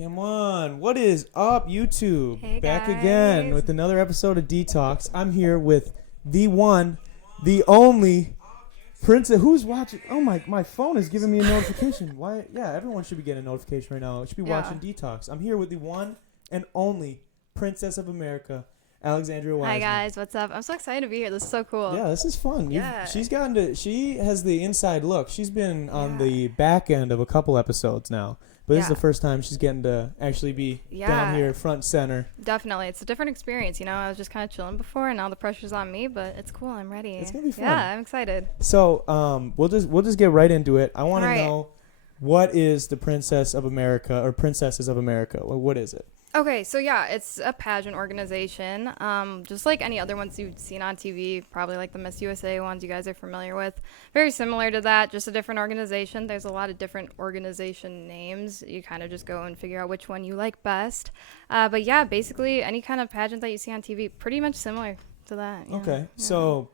Come on. What is up, YouTube? Hey, Back guys. again with another episode of Detox. I'm here with the one, the only Princess. Who's watching? Oh, my phone is giving me a notification. Why? Yeah, everyone should be getting a notification right now. It should be watching Detox. I'm here with the one and only Princess of America, Alexandria Wiseman. Hi guys, what's up? I'm so excited to be here. This is so cool. Yeah, this is fun. Yeah. She has the inside look. She's been on the back end of a couple episodes now. But this is the first time she's getting to actually be down here front center. Definitely. It's a different experience. You know, I was just kind of chilling before, and now the pressure's on me, but it's cool. I'm ready. It's going to be fun. Yeah, I'm excited. So we'll just get right into it. I want to know, what is the Princess of America or Princesses of America? What is it? Okay, so yeah, it's a pageant organization, just like any other ones you've seen on TV, probably like the Miss USA ones you guys are familiar with. Very similar to that, just a different organization. There's a lot of different organization names. You kind of just go and figure out which one you like best. But yeah, basically any kind of pageant that you see on TV, pretty much similar to that. Yeah. Okay, so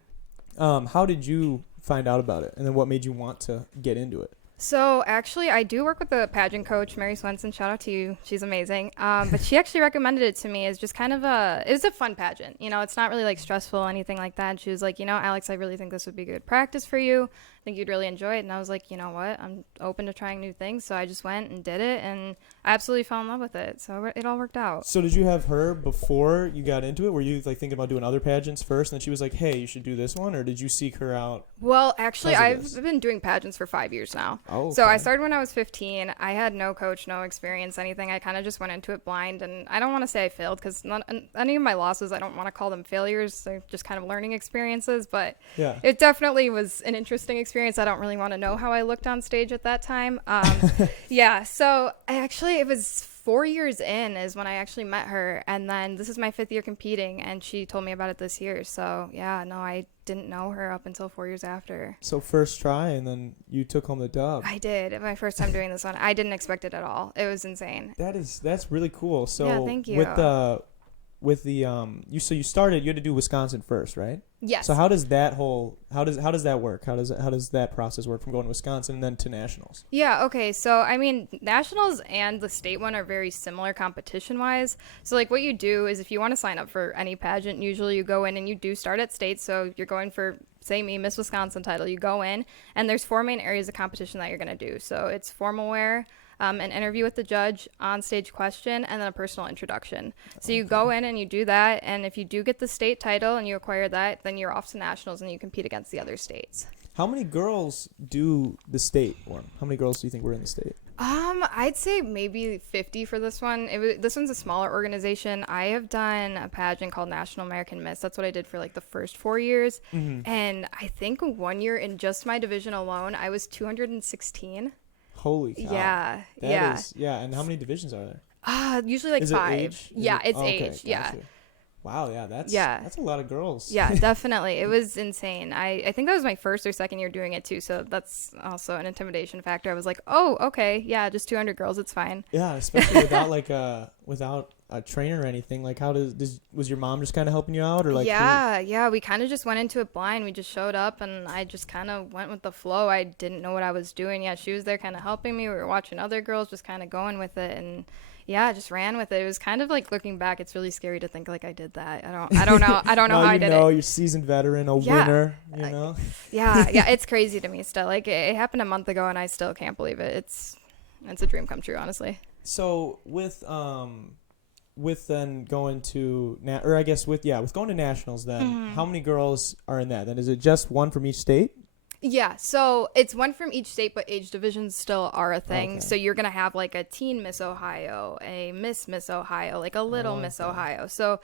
how did you find out about it? And then what made you want to get into it? So actually, I do work with a pageant coach, Mary Swenson. Shout out to you. She's amazing. But she actually recommended it to me as just kind of it was a fun pageant. You know, it's not really like stressful or anything like that. She was like, you know, Alex, I really think this would be good practice for you. I think you'd really enjoy it. And I was like, you know what? I'm open to trying new things. So I just went and did it, and I absolutely fell in love with it. So it all worked out. So did you have her before you got into it? Were you like thinking about doing other pageants first, and then she was like, hey, you should do this one? Or did you seek her out? Well, actually, I've been doing pageants for 5 years now. Oh, okay. So I started when I was 15. I had no coach, no experience, anything. I kind of just went into it blind. And I don't want to say I failed, because any of my losses, I don't want to call them failures. They're just kind of learning experiences. But it definitely was an interesting experience. I don't really want to know how I looked on stage at that time. So it was 4 years in is when I actually met her, and then this is my 5th year competing, and she told me about it this year. So I didn't know her up until 4 years after. So first try, and then you took home the dub. I did. My first time doing this one. I didn't expect it at all. It was insane. That's really cool. So yeah, thank you. You started, you had to do Wisconsin first, right? Yes. So how does that work? How does that process work from going to Wisconsin and then to nationals? Yeah, okay. So I mean, nationals and the state one are very similar competition wise. So like what you do is, if you want to sign up for any pageant, usually you go in and you do start at state. So you're going for, say me, Miss Wisconsin title. You go in, and there's 4 main areas of competition that you're going to do. So it's formal wear, an interview with the judge, on-stage question, and then a personal introduction. So you go in and you do that, and if you do get the state title and you acquire that, then you're off to nationals and you compete against the other states. How many girls do the state one? How many girls do you think were in the state? I'd say maybe 50 for this one. This one's a smaller organization. I have done a pageant called National American Miss. That's what I did for like the first 4 years. Mm-hmm. And I think 1 year in just my division alone, I was 216. Holy cow. Yeah. And how many divisions are there? Usually like 5. Age? It's okay, age. gotcha. Yeah. Wow, that's a lot of girls. Yeah, definitely. It was insane. I think that was my first or second year doing it too, so that's also an intimidation factor. I was like, oh, okay, yeah, just 200 girls, it's fine. Yeah, especially without a trainer or anything. Like, was your mom just kind of helping you out, or like? Yeah, we kind of just went into it blind. We just showed up, and I just kind of went with the flow. I didn't know what I was doing. Yeah, she was there kind of helping me. We were watching other girls, just kind of going with it, and yeah, I just ran with it. It was kind of like, looking back, it's really scary to think like I did that. I don't know. I don't know how I did it. You're a seasoned veteran, winner, you know? Yeah, it's crazy to me still. Like, it happened a month ago, and I still can't believe it. It's a dream come true, honestly. So with then going to with going to nationals, then how many girls are in that? Then is it just one from each state? Yeah, so it's one from each state, but age divisions still are a thing. Okay. So you're going to have like a teen Miss Ohio, a Miss Ohio, like a little Miss Ohio. So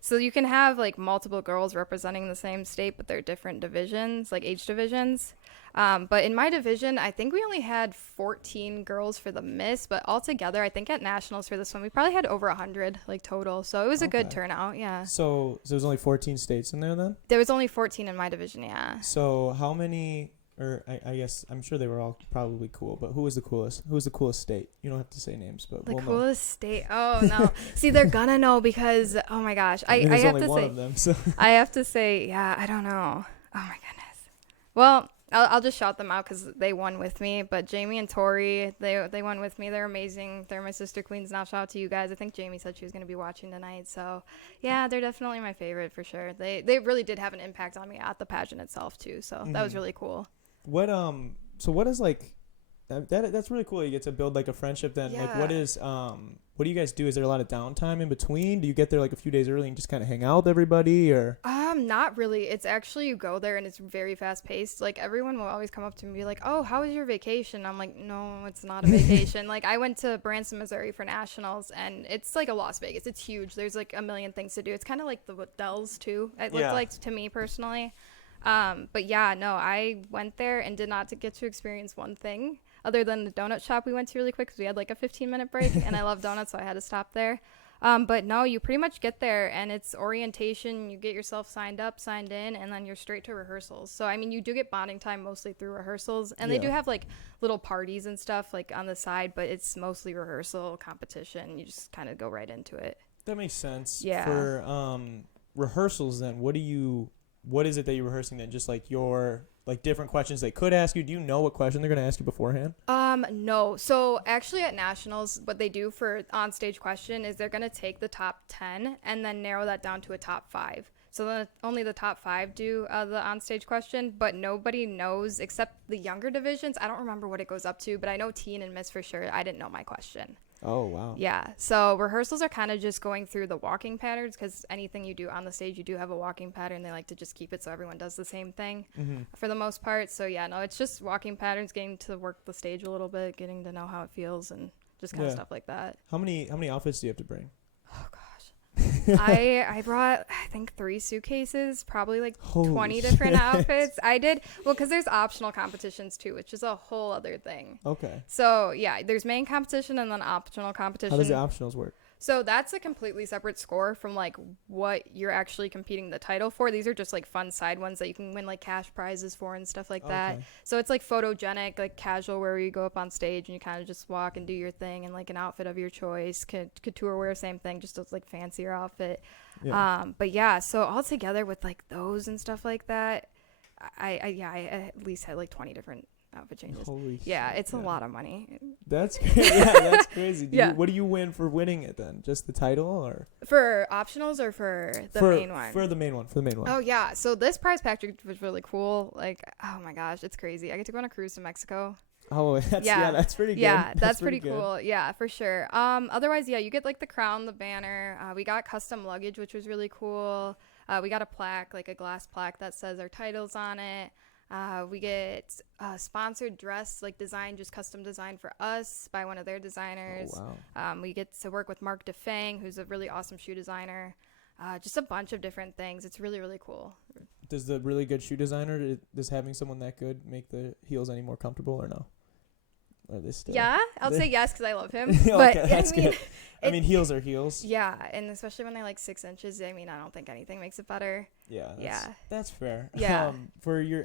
so you can have like multiple girls representing the same state, but they're different divisions, like age divisions. But in my division, I think we only had 14 girls for the Miss, but altogether, I think at nationals for this one, we probably had over 100 like total. So it was a good turnout. Yeah. So there's only 14 states in there then? There was only 14 in my division. Yeah. So how many, or I guess I'm sure they were all probably cool, but who was the coolest? Who was the coolest state? You don't have to say names, but the coolest state. Oh no. See, they're gonna know because, oh my gosh, I have to say, I have to say, yeah, I don't know. Oh my goodness. Well, I'll just shout them out because they won with me. But Jamie and Tori, they won with me. They're amazing. They're my sister queens now. Shout out to you guys. I think Jamie said she was going to be watching tonight. So, yeah, they're definitely my favorite for sure. They really did have an impact on me at the pageant itself, too. So that was really cool. So what is, like, that's really cool. You get to build, like, a friendship then. Yeah. Like, what do you guys do? Is there a lot of downtime in between? Do you get there, like, a few days early and just kind of hang out with everybody, or? Not really. It's actually, you go there and it's very fast paced. Like, everyone will always come up to me and be like, oh, how was your vacation? I'm like, no, it's not a vacation. Like, I went to Branson, Missouri for nationals, and it's like a Las Vegas. It's huge. There's like a million things to do. It's kind of like the Dells too. It looked like to me personally. But yeah, no, I went there and did not get to experience one thing other than the donut shop we went to really quick because we had like a 15-minute break and I love donuts, so I had to stop there. But no, you pretty much get there and it's orientation. You get yourself signed in, and then you're straight to rehearsals. So, I mean, you do get bonding time mostly through rehearsals, and they do have like little parties and stuff like on the side, but it's mostly rehearsal competition. You just kind of go right into it. That makes sense. Yeah. For rehearsals then, what is it that you're rehearsing then? Just like your like different questions they could ask you? Do you know what question they're going to ask you beforehand? No. So actually at nationals, what they do for on-stage question is they're going to take the top 10 and then narrow that down to a top 5. So then only the top 5 do the on-stage question, but nobody knows except the younger divisions. I don't remember what it goes up to, but I know teen and miss for sure. I didn't know my question. Oh, wow. Yeah. So rehearsals are kind of just going through the walking patterns because anything you do on the stage, you do have a walking pattern. They like to just keep it so everyone does the same thing for the most part. So, yeah, no, it's just walking patterns, getting to work the stage a little bit, getting to know how it feels and just kind of stuff like that. How many outfits do you have to bring? Oh, gosh. I brought, I think, 3 suitcases, probably like 20 different outfits. I did, well, because there's optional competitions too, which is a whole other thing. Okay. So, yeah, there's main competition and then optional competition. How does the optionals work? So that's a completely separate score from like what you're actually competing the title for. These are just like fun side ones that you can win like cash prizes for and stuff like that. So it's like photogenic, like casual, where you go up on stage and you kind of just walk and do your thing in like an outfit of your choice. Couture wear, same thing, just a like fancier outfit. Yeah. But yeah, so all together with like those and stuff like that, I at least had like 20 different outfit changes. Holy it's a lot of money. That's that's crazy. What do you win for winning it then? Just the title, or for optionals, or for the main one? For the main one. Oh yeah, so this prize package was really cool. Like, oh my gosh, it's crazy. I get to go on a cruise to Mexico. Oh, that's pretty good. Yeah, that's pretty cool. Yeah, for sure. Otherwise, you get like the crown, the banner. We got custom luggage, which was really cool. We got a plaque, like a glass plaque that says our titles on it. We get a sponsored dress, like designed, just custom designed for us by one of their designers. Oh, wow. We get to work with Mark DeFang, who's a really awesome shoe designer. Just a bunch of different things. It's really, really cool. Does the really good shoe designer, does having someone that good make the heels any more comfortable or no? Or they still? Yeah, I'll say yes because I love him. Okay, but that's good. I mean, heels are heels. Yeah, and especially when they're like 6 inches. I mean, I don't think anything makes it better. Yeah, that's fair. Yeah.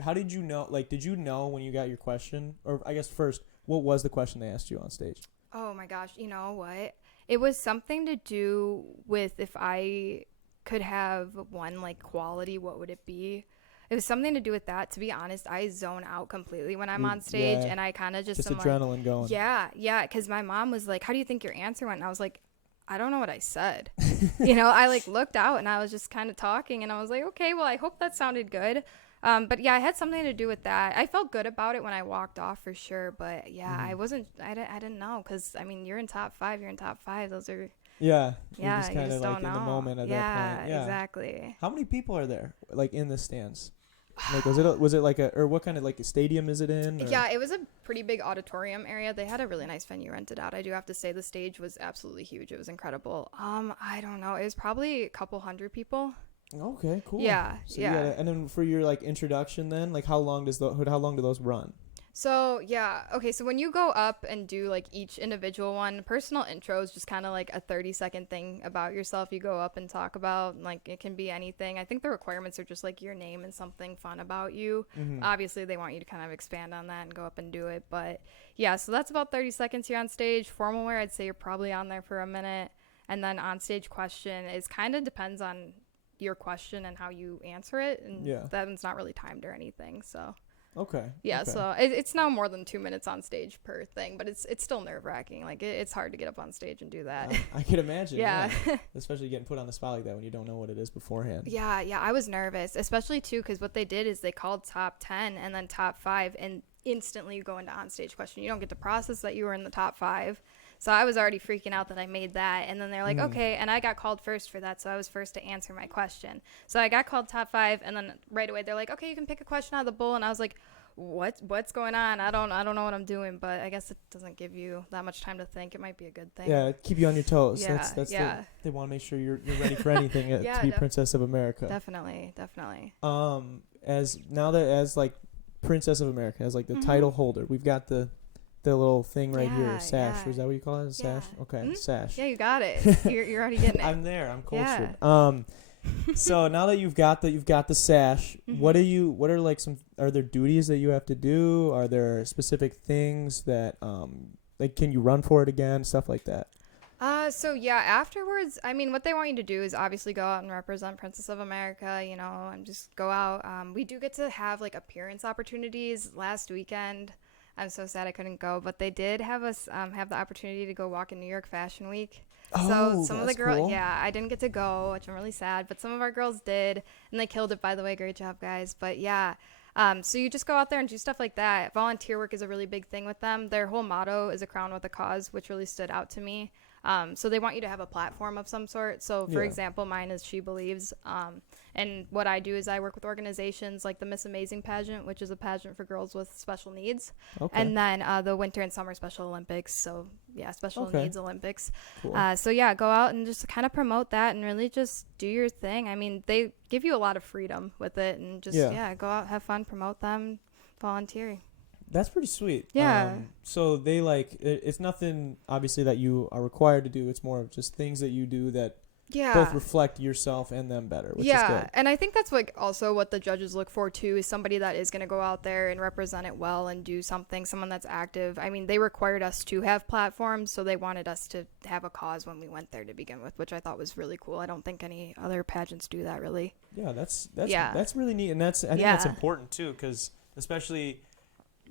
How did you know? Like, did you know when you got your question? Or I guess first, what was the question they asked you on stage? Oh my gosh, you know what? It was something to do with if I could have one like quality, what would it be? It was something to do with that. To be honest, I zone out completely when I'm on stage, and I kind of just am adrenaline like, going. Yeah, because my mom was like, "How do you think your answer went?" And I was like, "I don't know what I said." I like looked out and I was just kind of talking, and I was like, "Okay, well, I hope that sounded good." But yeah, I had something to do with that. I felt good about it when I walked off for sure, but yeah, I didn't know because I mean, you're in top 5. Those are. Yeah, you're just kind of like in the moment at that point. Yeah, exactly. How many people are there, like in the stands? Like, was it like or what kind of like a stadium is it in? Or? Yeah, it was a pretty big auditorium area. They had a really nice venue rented out. I do have to say the stage was absolutely huge. It was incredible. I don't know. It was probably a couple hundred people. Okay, cool. Yeah, so and then for your like introduction, then like how long do those run? So, yeah. Okay, so when you go up and do, like, each individual one, personal intro is just kind of, like, a 30-second thing about yourself you go up and talk about. Like, it can be anything. I think the requirements are just, like, your name and something fun about you. Obviously, they want you to kind of expand on that and go up and do it. But, yeah, so that's about 30 seconds here on stage. Formal wear, I'd say you're probably on there for a minute. And then on-stage question is kind of depends on your question and how you answer it. And that one's not really timed or anything, so... Okay. Yeah, okay. so it's now more than 2 minutes on stage per thing, but it's still nerve-wracking. Like, it's hard to get up on stage and do that. I can imagine. Yeah. Especially getting put on the spot like that when you don't know what it is beforehand. Yeah, I was nervous, especially, too, because what they did is they called top 10 and then top 5, and instantly you go into on-stage question. You don't get to process that you were in the top 5. So I was already freaking out that I made that. And then they're like, okay. And I got called first for that. So I was first to answer my question. So I got called top 5. And then right away, they're like, okay, you can pick a question out of the bowl. And I was like, what's going on? I don't know what I'm doing. But I guess it doesn't give you that much time to think. It might be a good thing. Yeah, keep you on your toes. Yeah, That's yeah. they want to make sure you're ready for anything to be Princess of America. Definitely. As like Princess of America, as like the title holder, we've got the little thing right here, sash. Yeah. Is that what you call it? Sash? Okay, sash. Yeah, you got it. You're already getting it. I'm there. I'm cultured. Yeah. So now that you've got the sash, what are like are there duties that you have to do? Are there specific things that like can you run for it again, stuff like that? So yeah, afterwards, I mean, what they want you to do is obviously go out and represent Princess of America, and just go out. We do get to have like appearance opportunities. Last weekend, I'm so sad I couldn't go, but they did have us have the opportunity to go walk in New York Fashion Week. So some of the girls, cool. yeah, I didn't get to go, which I'm really sad, but some of our girls did, and they killed it, by the way. Great job, guys. But yeah, so you just go out there and do stuff like that. Volunteer work is a really big thing with them. Their whole motto is a crown with a cause, which really stood out to me. So they want you to have a platform of some sort. So for example, mine is She Believes. And what I do is I work with organizations like the Miss Amazing pageant, which is a pageant for girls with special needs. Okay. And then the Winter and Summer Special Olympics. So yeah, Special Needs Olympics. Cool. So yeah, go out and just kind of promote that and really just do your thing. I mean, they give you a lot of freedom with it, and just go out, have fun, promote them, volunteer. That's pretty sweet. Yeah. So they it's nothing obviously that you are required to do. It's more of just things that you do that both reflect yourself and them better, which is good. And I think that's what the judges look for too, is somebody that is going to go out there and represent it well and do something, someone that's active. I mean, they required us to have platforms, so they wanted us to have a cause when we went there to begin with, which I thought was really cool. I don't think any other pageants do that really. Yeah, that's really neat, and I think that's important too, because especially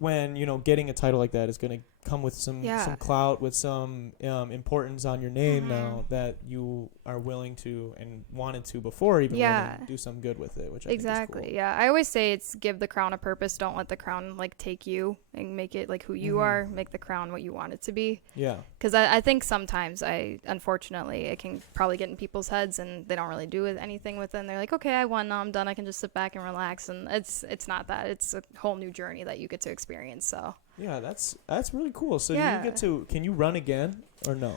when getting a title like that is going to come with some clout, with some importance on your name now that you are willing to and wanted to before even winning, do some good with it, which I think is cool. Yeah, I always say it's give the crown a purpose. Don't let the crown take you and make it who you are. Make the crown what you want it to be. Yeah. Because I think sometimes unfortunately it can probably get in people's heads and they don't really do anything with it. And they're like, okay, I won, now I'm done. I can just sit back and relax. And it's not that. It's a whole new journey that you get to experience. So. Yeah, that's really cool. So can you run again or no?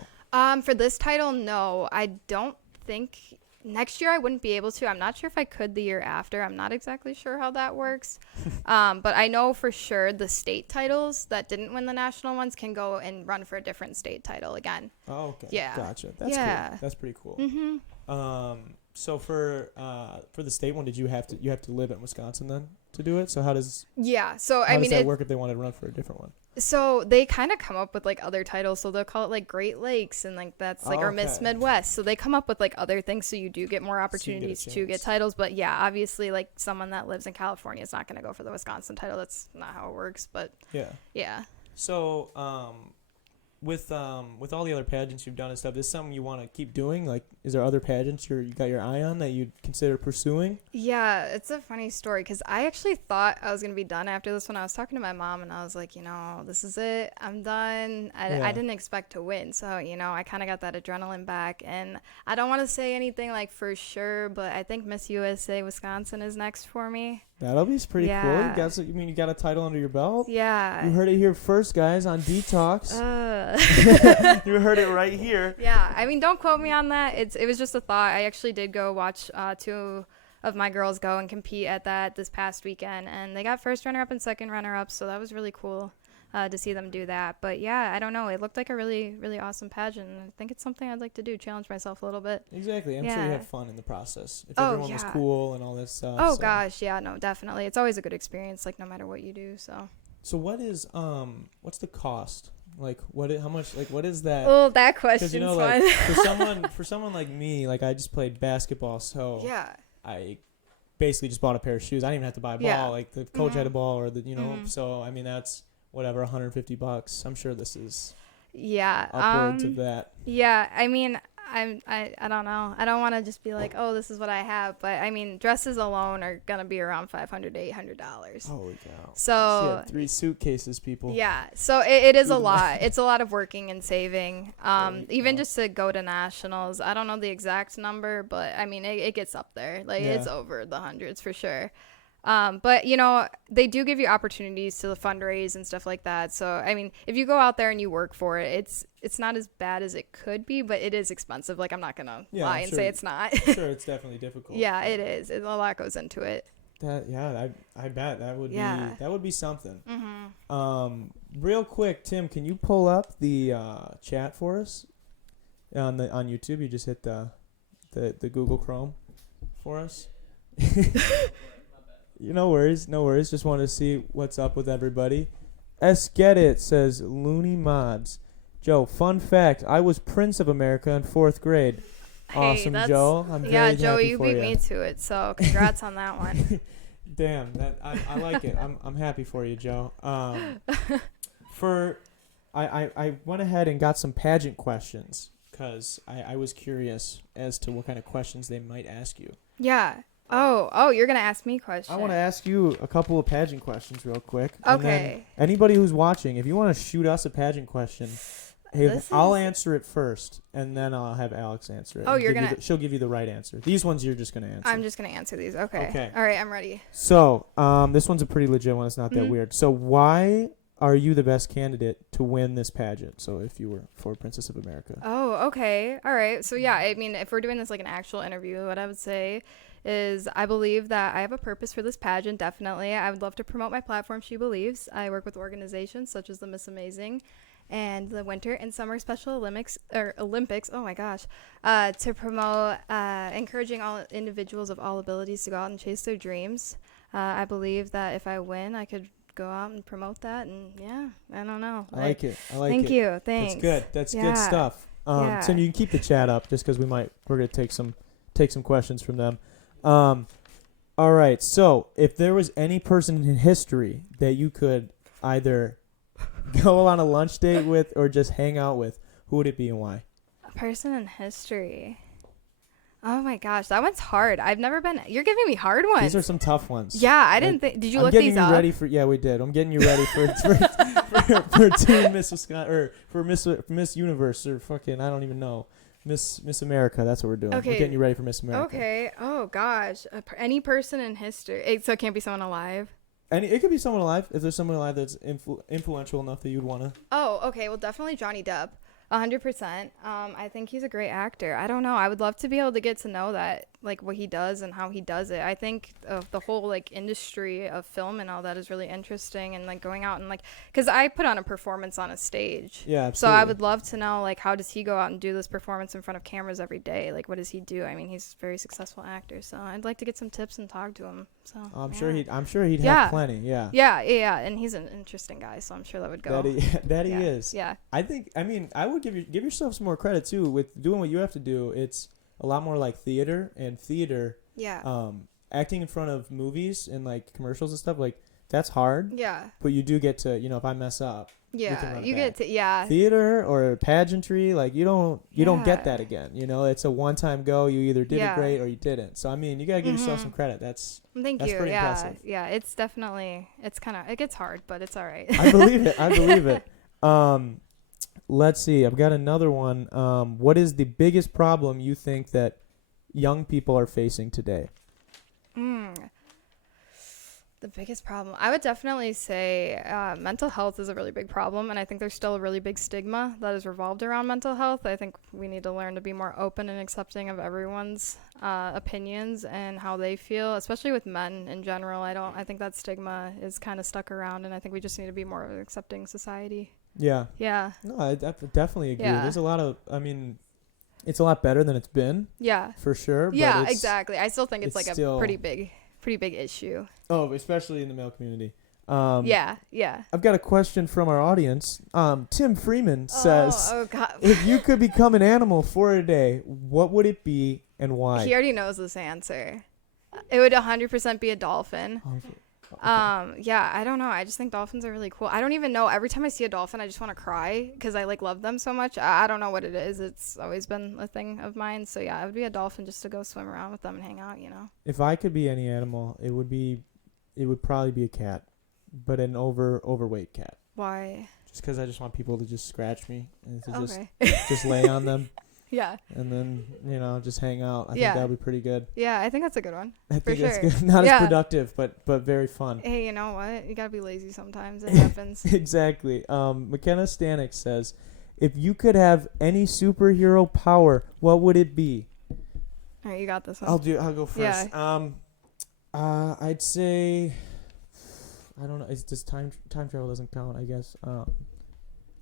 For this title, no. I don't think next year I wouldn't be able to. I'm not sure if I could the year after. I'm not exactly sure how that works. But I know for sure the state titles that didn't win the national ones can go and run for a different state title again. Oh, okay. Yeah. Gotcha. That's cool. That's pretty cool. Mm-hmm. So for the state one, you have to live in Wisconsin then to do it? So how does that work if they wanted to run for a different one? So they kind of come up with other titles. So they'll call it Great Lakes, and that's or Miss Midwest. So they come up with other things, so you do get more opportunities to get titles. But yeah, obviously someone that lives in California is not going to go for the Wisconsin title. That's not how it works. But yeah. So with all the other pageants you've done and stuff, is this something you want to keep doing? Is there other pageants you got your eye on that you'd consider pursuing? Yeah, it's a funny story because I actually thought I was going to be done after this one. I was talking to my mom and I was like, this is it. I'm done. I didn't expect to win. So, I kind of got that adrenaline back. And I don't want to say anything for sure, but I think Miss USA Wisconsin is next for me. That'll be pretty cool. You got a title under your belt? Yeah. You heard it here first, guys, on Detox. You heard it right here. Yeah. I mean, don't quote me on that. It was just a thought. I actually did go watch two of my girls go and compete at that this past weekend, and they got first runner-up and second runner-up, so that was really cool to see them do that. But yeah, I don't know. It looked like a really, really awesome pageant. I think it's something I'd like to do, challenge myself a little bit. Exactly. I'm sure you had fun in the process. If everyone was cool and all this stuff. Oh, gosh. Yeah, no, definitely. It's always a good experience, no matter what you do, so. So what is, what's the cost? What is that? Oh, that question's fun. for someone like me, I just played basketball, so. Yeah. I basically just bought a pair of shoes. I didn't even have to buy a ball. Yeah. Like the coach had a ball, or the So I mean, that's whatever, $150. I'm sure this is upwards of that. Yeah, I mean, I don't know. I don't want to just be like, oh, this is what I have, but I mean, dresses alone are gonna be around $500 to $800. Holy cow! So she had 3 suitcases, people. Yeah, so it is a lot. It's a lot of working and saving. Even just to go to nationals, I don't know the exact number, but I mean, it gets up there. Like it's over the hundreds for sure. But they do give you opportunities to fundraise and stuff like that. So I mean, if you go out there and you work for it, it's not as bad as it could be, but it is expensive. Like I'm not gonna lie and say it's not. Sure, it's definitely difficult. Yeah, it is. A lot goes into it. I bet that would be something. Mm-hmm. Real quick, Tim, can you pull up the chat for us on YouTube? You just hit the Google Chrome for us. No worries. Just wanted to see what's up with everybody. Get It says Looney Mods. Joe, fun fact, I was Prince of America in 4th grade. Hey, awesome, Joe. I'm very happy Joe, you for beat me to it, so congrats on that one. Damn, I like it. I'm happy for you, Joe. I went ahead and got some pageant questions because I was curious as to what kind of questions they might ask you. Yeah. Oh, you're going to ask me questions. I want to ask you a couple of pageant questions real quick. Okay. Anybody who's watching, if you want to shoot us a pageant question, I'll answer it first, and then I'll have Alex answer it. Oh, you're going to... She'll give you the right answer. These ones you're just going to answer. I'm just going to answer these. Okay. All right, I'm ready. So, this one's a pretty legit one. It's not that weird. So, why are you the best candidate to win this pageant? So, if you were for Princess of America. Oh, okay. All right. So, yeah, I mean, if we're doing this like an actual interview, what I would say is I believe that I have a purpose for this pageant, definitely. I would love to promote my platform, She Believes. I work with organizations such as the Miss Amazing and the Winter and Summer Special Olympics, oh my gosh, to promote encouraging all individuals of all abilities to go out and chase their dreams. I believe that if I win, I could go out and promote that, and I don't know. I like it. Thank you. Thanks. That's good. That's good stuff. Tim, you can keep the chat up just because we're going to take some questions from them. All right. So, if there was any person in history that you could either go on a lunch date with or just hang out with, who would it be and why? A person in history. Oh my gosh, that one's hard. I've never been. You're giving me hard ones. These are some tough ones. Yeah, I didn't think. Did you look these up? I'm getting you ready for. Yeah, we did. I'm getting you ready for Team Miss Wisconsin or for Miss Universe or fucking I don't even know. Miss America. That's what we're doing. Okay. We're getting you ready for Miss America. Okay. Oh gosh, any person in history. So it can't be someone alive. It could be someone alive. If there's someone alive that's influential enough that you'd want to. Oh, okay. Well, definitely Johnny Depp. 100%. I think he's a great actor. I don't know. I would love to be able to get to know that, like what he does and how he does it. I think the whole like industry of film and all that is really interesting, and like going out and like, because I put on a performance on a stage. Yeah, absolutely. So I would love to know like how does he go out and do this performance in front of cameras every day? Like what does he do? I mean, he's a very successfal actor, so I'd like to get some tips and talk to him. So I'm sure he'd have plenty. Yeah, and he's an interesting guy, so I'm sure that would go. That he is. Yeah. I would give yourself some more credit too with doing what you have to do. It's a lot more like theater. Yeah. Acting in front of movies and like commercials and stuff, like that's hard. Yeah. But you do get to, if I mess up. Yeah. You get to. Yeah. Theater or pageantry, like you don't get that again. It's a one-time go. You either did it great or you didn't. So I mean, you gotta give yourself some credit. That's Thank that's you. pretty impressive. Yeah. It's definitely. It gets hard, but it's all right. I believe it. Let's see. I've got another one. What is the biggest problem you think that young people are facing today? The biggest problem, I would definitely say mental health is a really big problem, and I think there's still a really big stigma that is revolved around mental health. I think we need to learn to be more open and accepting of everyone's opinions and how they feel, especially with men in general. I think that stigma is kind of stuck around, and I think we just need to be more of an accepting society. Yeah. Yeah. No, I definitely agree. Yeah. There's a lot of, it's a lot better than it's been. Yeah. For sure. But yeah, exactly. I still think it's like still a pretty big issue. Oh, especially in the male community. Yeah. I've got a question from our audience. Tim Freeman says, oh God. if you could become an animal for a day, what would it be and why? He already knows this answer. It would 100% be a dolphin. Okay. Yeah, I don't know. I just think dolphins are really cool. I don't even know. Every time I see a dolphin, I just want to cry because I like love them so much. I don't know what it is. It's always been a thing of mine. So yeah, it would be a dolphin just to go swim around with them and hang out, you know. If I could be any animal, it would probably be a cat, but an overweight cat. Why? Just because I just want people to just scratch me and to Okay. just lay on them. Yeah. And then, just hang out. I think Yeah. that would be pretty good. Yeah, I think that's a good one. I think For that's sure. good. Not Yeah. as productive, but very fun. Hey, you know what? You gotta be lazy sometimes. It happens. Exactly. McKenna Stanek says, if you could have any superhero power, what would it be? All right, you got this one. I'll go first. Yeah. I'd say, I don't know. It's just time travel doesn't count, I guess.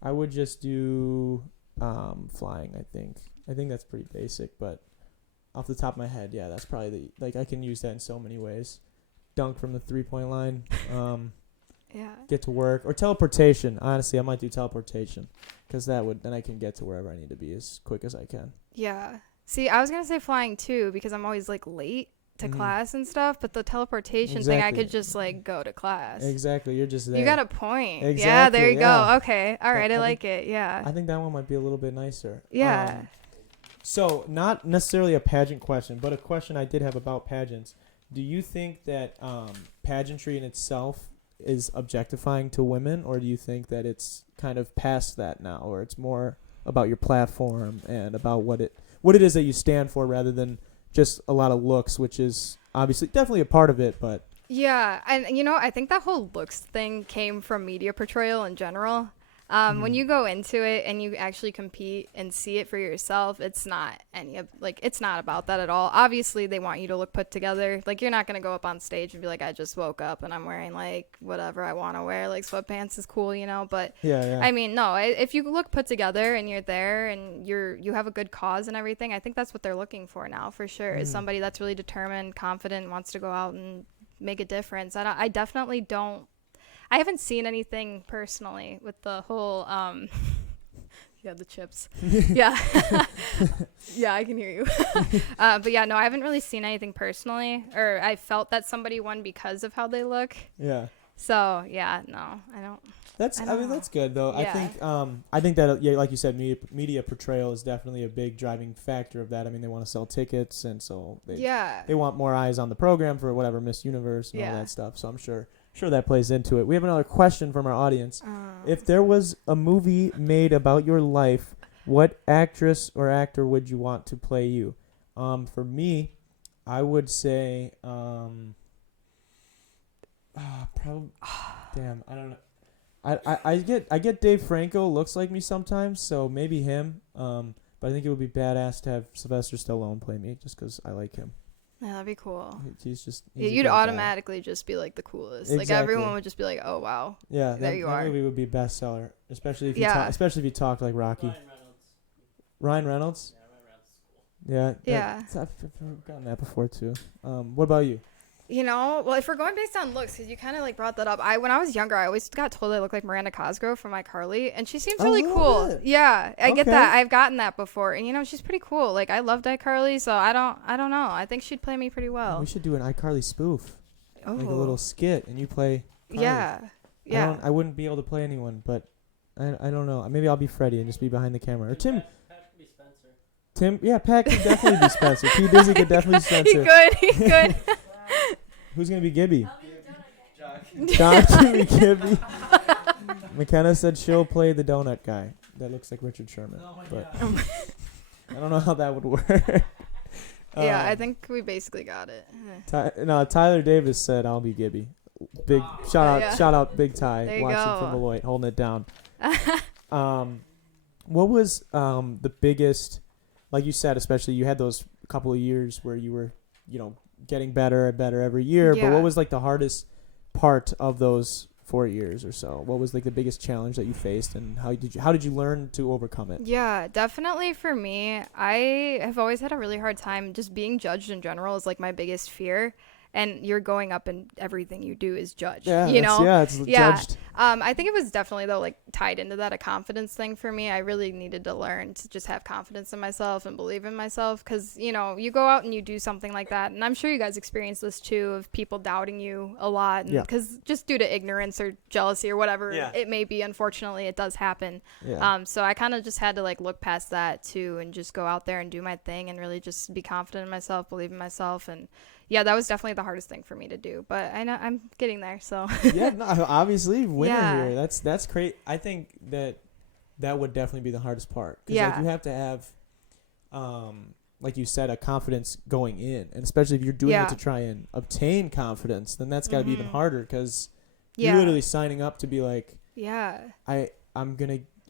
I would just do flying, I think. I think that's pretty basic, but off the top of my head, yeah, that's probably I can use that in so many ways. Dunk from the 3-point line. Yeah. Get to work. Or teleportation. Honestly, I might do teleportation because then I can get to wherever I need to be as quick as I can. Yeah. See, I was gonna say flying too because I'm always like late to class and stuff, but the teleportation thing, I could just like go to class. Exactly. You're just there. You got a point. Exactly, yeah, there you yeah. go. Okay. All right, I like it. Yeah. I think that one might be a little bit nicer. Yeah. So, not necessarily a pageant question, but a question I did have about pageants. Do you think that pageantry in itself is objectifying to women, or do you think that it's kind of past that now, or it's more about your platform and about what it is that you stand for rather than just a lot of looks, which is obviously definitely a part of it, but... Yeah, and I think that whole looks thing came from media portrayal in general. When you go into it and you actually compete and see it for yourself, it's not it's not about that at all. Obviously, they want you to look put together. Like, you're not going to go up on stage and be like, I just woke up and I'm wearing like whatever I want to wear. Like, sweatpants is cool, but Yeah. I mean, no, if you look put together and you're there and you have a good cause and everything, I think that's what they're looking for now for sure, is somebody that's really determined, confident, wants to go out and make a difference. I definitely don't. I haven't seen anything personally with the whole, yeah, the chips. Yeah. Yeah, I can hear you. But yeah, no, I haven't really seen anything personally, or I felt that somebody won because of how they look. Yeah. So yeah, no, I don't. I mean, that's good though. Yeah. I think that, yeah, like you said, media portrayal is definitely a big driving factor of that. I mean, they want to sell tickets, and so they want more eyes on the program for whatever Miss Universe and all that stuff. So I'm sure that plays into it. We have another question from our audience. If there was a movie made about your life, what actress or actor would you want to play you? For me, I would say, probably. Damn, I don't know. I get Dave Franco looks like me sometimes, so maybe him. But I think it would be badass to have Sylvester Stallone play me, just because I like him. Yeah, that'd be cool. He's You'd automatically just be like the coolest. Exactly. Like, everyone would just be like, "Oh wow." Yeah, there you are. That movie would be bestseller, especially if you talked like Rocky. Ryan Reynolds. Yeah. Yeah. I've gotten that before too. What about you? Well, if we're going based on looks, because you kind of like brought that up. When I was younger, I always got told I looked like Miranda Cosgrove from iCarly, and she seems really cool. Good. Yeah, I get that. I've gotten that before, and she's pretty cool. Like, I loved iCarly, so I don't know. I think she'd play me pretty well. We should do an iCarly spoof, like a Oh. little skit, and you play Carly. Yeah. I wouldn't be able to play anyone, but I don't know. Maybe I'll be Freddie and just be behind the camera, or Tim. Pat could be Spencer. Pat could definitely be Spencer. P. Dizzy could definitely be Spencer. He could. Who's gonna be Gibby? Jock. Jock to be Gibby. McKenna said she'll play the donut guy. That looks like Richard Sherman. Oh my But God. I don't know how that would work. Yeah, I think we basically got it. Tyler Davis said I'll be Gibby. Big shout out Big Ty There you watching go. from Beloit, holding it down. What was the biggest, like you said, especially you had those couple of years where you were, getting better and better every year, but what was like the hardest part of those 4 years or so? What was like the biggest challenge that you faced, and how did you learn to overcome it? Yeah, definitely for me, I have always had a really hard time just being judged in general is like my biggest fear. and you're going up and everything you do is judged. Yeah, you know, it's judged. I think it was definitely though like tied into that a confidence thing for me. I really needed to learn to just have confidence in myself and believe in myself, because you know, you go out and you do something like that, and I'm sure you guys experience this too, of people doubting you a lot, because just due to ignorance or jealousy or whatever it may be, unfortunately it does happen. So I kind of just had to like look past that too and just go out there and do my thing and really just be confident in myself, believe in myself. And yeah, that was definitely the hardest thing for me to do, but I know I'm getting there. So yeah, no, obviously winner here. That's great. I think that would definitely be the hardest part, because like, you have to have, like you said, a confidence going in, and especially if you're doing it to try and obtain confidence, then that's got to be even harder, because you're literally signing up to be like,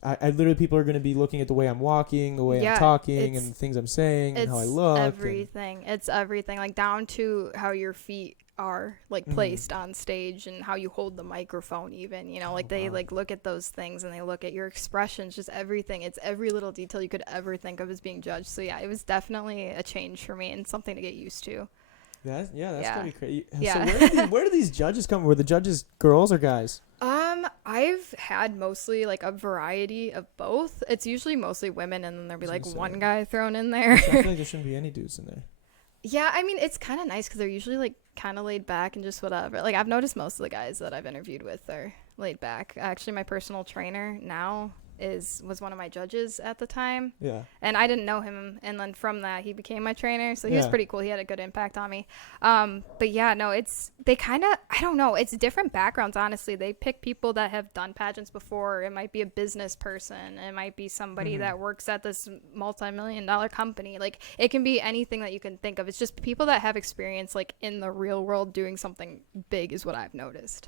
I literally, people are going to be looking at the way I'm walking, the way I'm talking, and things I'm saying, and how I look. It's everything, like down to how your feet are like placed on stage and how you hold the microphone even, you know, like they like look at those things and they look at your expressions, just everything. It's every little detail you could ever think of as being judged. So yeah, it was definitely a change for me and something to get used to. That's gonna be crazy. Yeah. So where do these judges come from? Were the judges girls or guys? I've had mostly like a variety of both. It's usually mostly women, and then there'll be like one guy thrown in there. I feel like there shouldn't be any dudes in there. Yeah, I mean, it's kind of nice because they're usually like kind of laid back and just whatever. Like I've noticed most of the guys that I've interviewed with are laid back. Actually, my personal trainer now was one of my judges at the time. Yeah. And I didn't know him, and then from that he became my trainer. So he was pretty cool. He had a good impact on me. But yeah, no, they kind of, I don't know, it's different backgrounds, honestly. They pick people that have done pageants before. It might be a business person. It might be somebody that works at this multi-million-dollar company. Like it can be anything that you can think of. It's just people that have experience like in the real world doing something big is what I've noticed.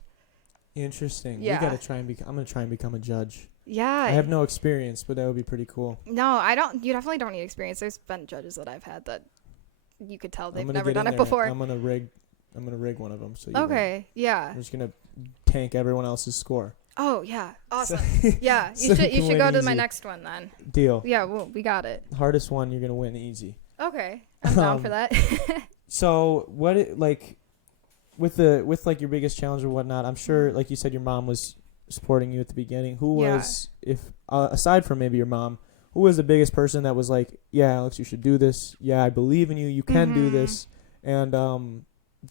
Interesting. Yeah. I'm going to try and become a judge. Yeah. I have no experience, but that would be pretty cool. No, I don't. You definitely don't need experience. There's been judges that I've had that you could tell they've never done it before. I'm gonna rig one of them. So okay. Yeah. I'm just gonna tank everyone else's score. Oh yeah. Awesome. Yeah. You should go to my next one then. Deal. Yeah. Well, we got it. Hardest one, you're gonna win easy. Okay. I'm down for that. So with like your biggest challenge or whatnot, I'm sure, like you said, your mom was supporting you at the beginning. Who was, if aside from maybe your mom, who was the biggest person that was like, yeah, Alex, you should do this, yeah, I believe in you, you can do this, and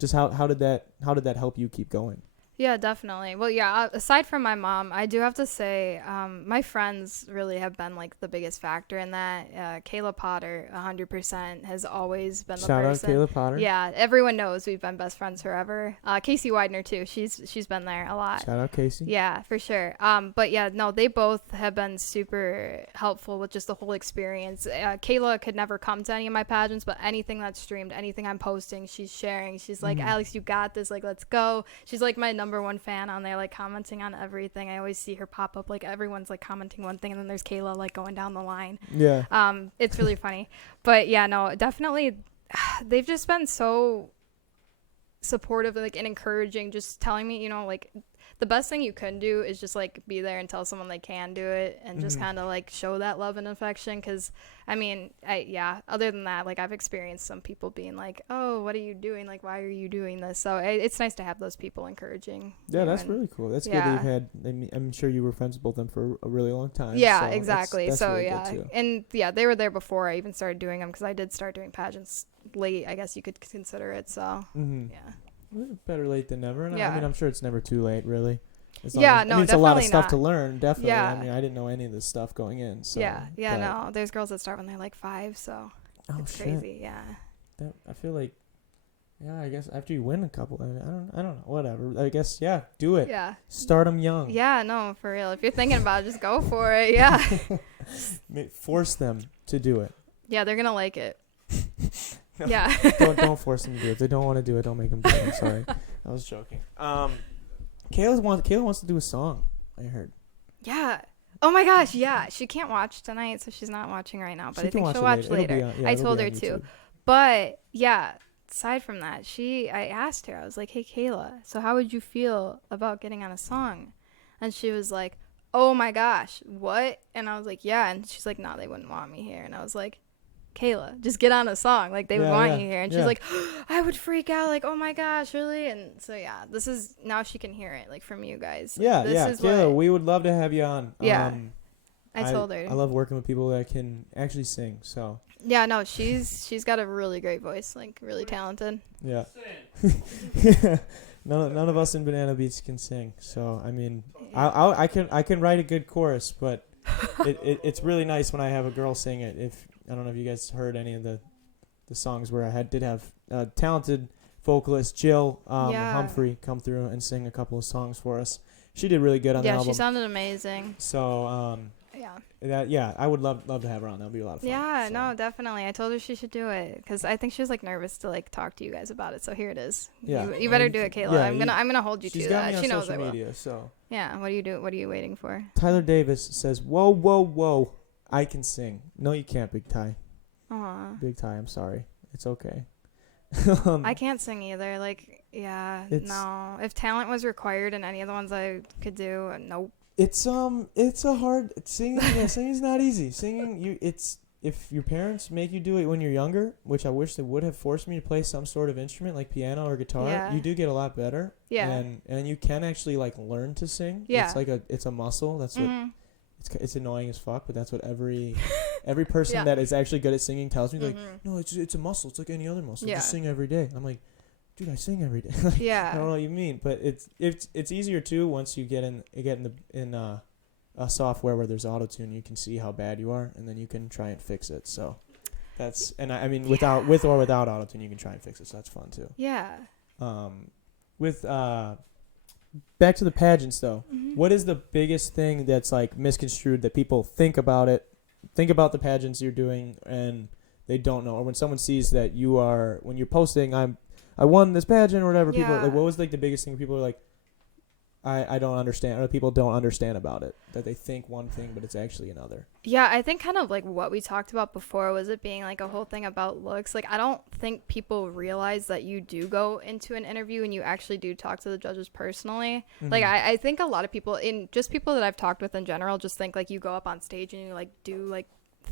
just how did that help you keep going? Yeah, definitely. Well, yeah, aside from my mom, I do have to say my friends really have been like the biggest factor in that. Kayla Potter, 100%, has always been the person. Shout out Kayla Potter. Yeah, everyone knows we've been best friends forever. Casey Widener, too. She's been there a lot. Shout out Casey. Yeah, for sure. But yeah, no, they both have been super helpful with just the whole experience. Kayla could never come to any of my pageants, but anything that's streamed, anything I'm posting, she's sharing. She's like, Alex, you got this. Like, let's go. She's like my number one fan on there, like commenting on everything. I always see her pop up, like everyone's like commenting one thing, and then there's Kayla like going down the line. Yeah. It's really funny. But yeah, no, definitely they've just been so supportive, like, and encouraging, just telling me, you know, like the best thing you can do is just like be there and tell someone they can do it, and just kind of like show that love and affection. Because I mean, other than that, like I've experienced some people being like, oh, what are you doing, like why are you doing this? So it's nice to have those people encouraging. Yeah, that's really cool. That's good that you've had, I'm sure you were friends with both of them for a really long time. Yeah, so exactly. That's so really yeah, and yeah, they were there before I even started doing them, because I did start doing pageants late, I guess you could consider it. So yeah. Better late than never. And I mean, I'm sure it's never too late, really. It's a lot of stuff to learn, definitely. Yeah. I mean, I didn't know any of this stuff going in. So, no. There's girls that start when they're like 5, so it's crazy. Yeah. I feel like, I guess after you win a couple, I don't know, whatever. I guess, do it. Yeah. Start them young. Yeah, no, for real. If you're thinking about it, just go for it. Yeah. Force them to do it. Yeah, they're gonna like it. No, yeah. don't force them to do it. If they don't want to do it, don't make them do it. I'm sorry. I was joking. Kayla wants to do a song, I heard. Yeah. Oh my gosh, yeah. She can't watch tonight, so she's not watching right now, but I think she'll watch later. I told her to. But yeah, aside from that, I asked her, I was like, hey Kayla, so how would you feel about getting on a song? And she was like, oh my gosh, what? And I was like, yeah. And she's like, no, they wouldn't want me here. And I was like, Kayla, just get on a song. Like, they would Yeah, want yeah, you here. And yeah. she's like, I would freak out. Like, oh my gosh, really? And so, yeah, this is, now she can hear it, like, from you guys. Like, Yeah, this yeah. is Kayla, what, we would love to have you on. Yeah. I told her. I love working with people that can actually sing. So Yeah, no, she's got a really great voice, like, really talented. yeah. None of us in Banana Beats can sing. So I mean, Yeah. I can write a good chorus, but it's really nice when I have a girl sing it. If I don't know if you guys heard any of the songs where I did have talented vocalist Jill Humphrey come through and sing a couple of songs for us. She did really good on the album. Yeah, she sounded amazing. So I would love to have her on. That'd be a lot of fun. Yeah, so. no, definitely. I told her she should do it because I think she was like nervous to like talk to you guys about it. So here it is. Yeah, you better do it, Kayla. Yeah, I'm gonna hold you to she's got that. me on She knows social I will. media, so. Yeah. What do you do? What are you waiting for? Tyler Davis says, "Whoa, whoa, whoa! I can sing." No, you can't, Big Ty. Aw. Big Ty, I'm sorry. It's okay. I can't sing either. Like, yeah, no. If talent was required in any of the ones I could do, nope. It's a hard singing. Yeah, singing's not easy. Singing, if your parents make you do it when you're younger, which I wish they would have forced me to play some sort of instrument like piano or guitar. Yeah. You do get a lot better. Yeah. And you can actually like learn to sing. Yeah. It's like it's a muscle. That's what. Mhm. It's annoying as fuck, but that's what every person Yeah. that is actually good at singing tells me. Like, Mhm. no, it's a muscle. It's like any other muscle. Yeah. Just sing every day. I'm like, dude, I sing every day. Like, Yeah. I don't know what you mean, but it's easier too once you get in a software where there's auto-tune. You can see how bad you are, and then you can try and fix it. So that's I mean with or without auto-tune, you can try and fix it. So that's fun too. Yeah. With back to the pageants though. Mhm. What is the biggest thing that's like misconstrued that people think about the pageants you're doing and they don't know, or when someone sees that when you're posting I won this pageant or whatever, people Yeah. like, what was like the biggest thing people are like, I don't understand, or people don't understand about it, that they think one thing but it's actually another? Yeah, I think kind of like what we talked about before was it being like a whole thing about looks. Like, I don't think people realize that you do go into an interview and you actually do talk to the judges personally. Mhm. Like, I think a lot of people, just people that I've talked with in general, just think like you go up on stage and you like do like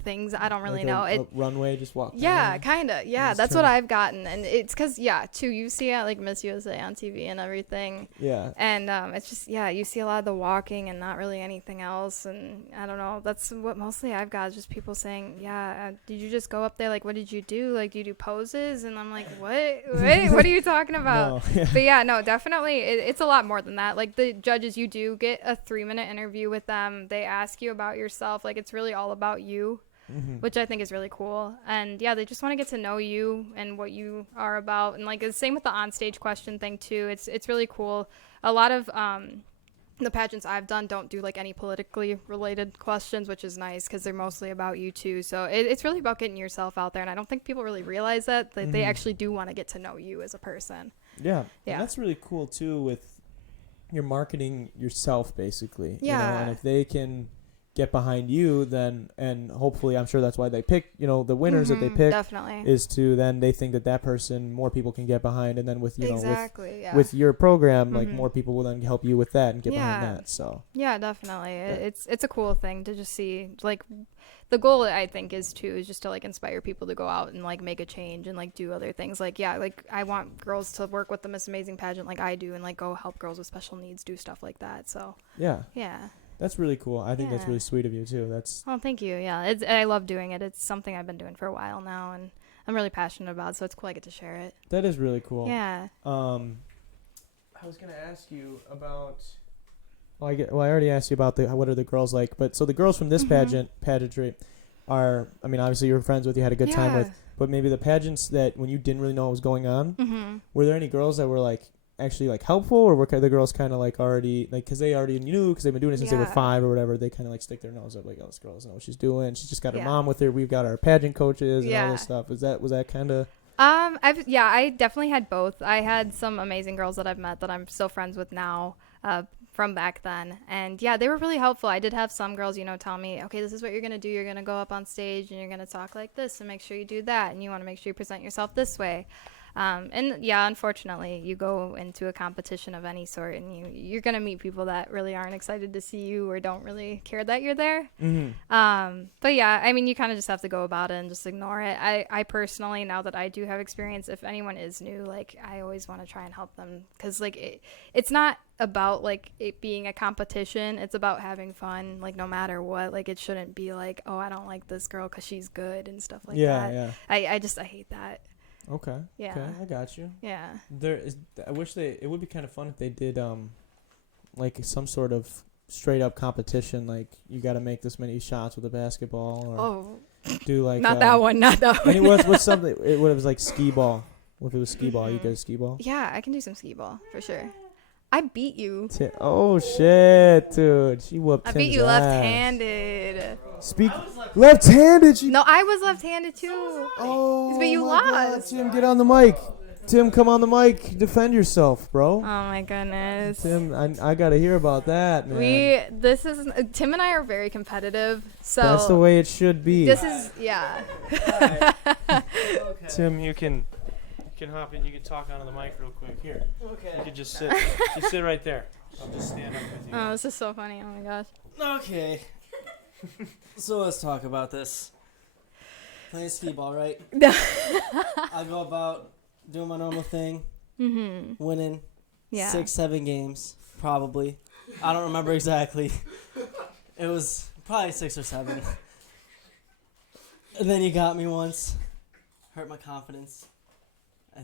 things. I don't really know. A runway, just walk Yeah, down. kind of. Yeah, just that's turn. what I've gotten. And it's because, too, you see it like Miss USA on TV and everything. Yeah. And it's just, you see a lot of the walking and not really anything else. And I don't know. That's what mostly I've got is just people saying, did you just go up there? Like, what did you do? Like, do you do poses? And I'm like, what? Wait, what are you talking about? No. But yeah, no, definitely. It's a lot more than that. Like, the judges, you do get a 3-minute interview with them. They ask you about yourself. Like, it's really all about you. Mhm. Which I think is really cool. And they just want to get to know you and what you are about. And like the same with the onstage question thing too. It's really cool. A lot of the pageants I've done don't do like any politically related questions, which is nice because they're mostly about you too. So it's really about getting yourself out there. And I don't think people really realize that they Mhm. actually do want to get to know you as a person. Yeah. Yeah. And that's really cool too with you're marketing yourself basically. Yeah. You know, and if they can get behind you, then, and hopefully I'm sure that's why they pick, the winners that they pick Definitely. is to then they think that person more people can get behind, and then with Exactly. with your program, like Mhm. more people will then help you with that and get Yeah. behind that. So Yeah, definitely. It's a cool thing to just see. Like, the goal I think is just to like inspire people to go out and like make a change and like do other things. Like, like I want girls to work with the Miss Amazing pageant like I do, and like go help girls with special needs do stuff like that. So yeah, yeah. that's really cool. I think that's Yeah. really sweet of you too. That's Oh, thank you. Yeah, I love doing it. It's something I've been doing for a while now, and I'm really passionate about. So it's cool I get to share it. that is really cool. Yeah. I was gonna ask you about. Well, I already asked you about what are the girls like, but so the girls from this Mhm. pageantry are, I mean, obviously you're friends with, you had a good time with, Yeah. but maybe the pageants that when you didn't really know what was going on, Mhm. were there any girls that were like actually like helpful, or were the girls kind of like already like because they already knew because they've been doing it since they were Yeah. 5 or whatever, they kind of like stick their nose up like, oh, this girl doesn't know what she's doing, she's just got her Yeah. mom with her, we've got our pageant coaches and all Yeah. this stuff. Was that kind of I definitely had both. I had some amazing girls that I've met that I'm still friends with now, from back then. And they were really helpful. I did have some girls, tell me, okay, this is what you're going to do. You're going to go up on stage and you're going to talk like this and make sure you do that. And you want to make sure you present yourself this way. And yeah, unfortunately, you go into a competition of any sort, and you're gonna meet people that really aren't excited to see you or don't really care that you're there. But yeah, I mean, you kind of just have to go about it and just ignore it. I personally, now that I do have experience, if anyone is new, like, I always want to try and help them, because like it's not about like it being a competition. It's about having fun, like, no matter what. Like, it shouldn't be like, oh, I don't like this girl because she's good and stuff like that. Yeah. I hate that. Okay. Yeah. Okay, I got you. Yeah. I wish it would be kind of fun if they did like some sort of straight up competition, like you got to make this many shots with a basketball, or do like not that one. And it was something. It was like skee ball. If it was skee ball, you guys skee ball. Yeah, I can do some skee ball for sure. I beat you. Oh shit, dude! She whooped. I beat you left-handed. Speak left-handed. No, I was left-handed too. Oh, but you my lost. God. Tim, get on the mic. Tim, come on the mic. Defend yourself, bro. Oh my goodness. Tim, I gotta hear about that, man. Tim and I are very competitive, so that's the way it should be. This is Tim, you can hop in. You can talk onto the mic real quick. Here. Okay. You can just sit. Just sit right there. I'll just stand up with you. Oh, this is so funny. Oh my gosh. Okay. So let's talk about this. Playing skee ball, right? I go about doing my normal thing, winning 6-7 games, probably. I don't remember exactly. It was probably 6 or 7. And then you got me once, hurt my confidence.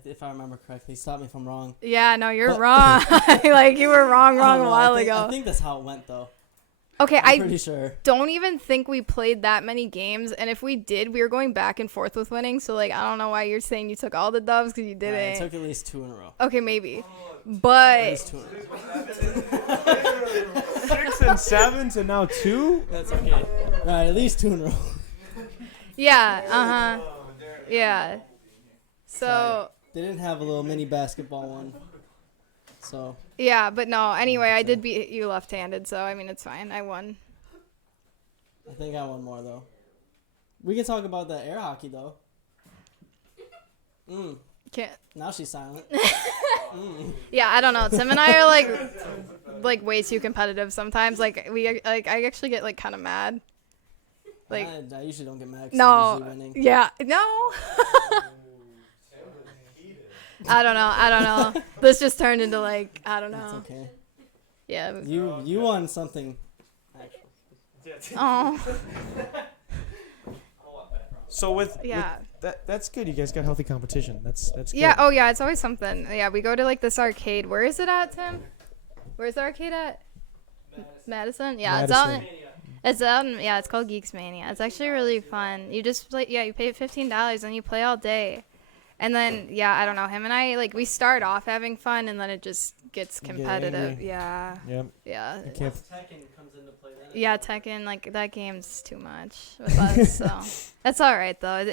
If I remember correctly, stop me if I'm wrong. Yeah, no, you're wrong. Like, you were wrong a while ago. I think that's how it went, though. Okay, I'm pretty sure. Don't even think we played that many games, and if we did, we were going back and forth with winning. So like, I don't know why you're saying you took all the dubs, because you didn't. I took at least 2 in a row. Okay, maybe, but At least 2 in a row. 6 and 7 to now 2. That's okay. Right, at least 2 in a row. Yeah. Yeah. So. They didn't have a little mini basketball one. So. Yeah, but no. Anyway, I did beat you left-handed, so I mean it's fine. I won. I think I won more though. We can talk about the air hockey though. Can't. Now she's silent. Yeah, I don't know. Tim and I are like way too competitive sometimes. Like I actually get like kind of mad. Like I usually don't get mad. 'Cause no. I'm usually winning. Yeah. No. I don't know. This just turned into like, I don't know. That's okay. Yeah. You won something. Oh. So with that's good. You guys got healthy competition. That's good. Yeah. Oh yeah. It's always something. Yeah. We go to like this arcade. Where is it at, Tim? Where's the arcade at? Madison. Yeah. Madison. It's out. Yeah. It's called Geeks Mania. It's actually really fun. You just play. Yeah. You pay $15 and you play all day. And then, I don't know, him and I, like, we start off having fun, and then it just gets competitive. Yeah. Yep. Yeah. Tekken comes into play then. Yeah, Tekken, like, that game's too much with us, so. That's all right, though.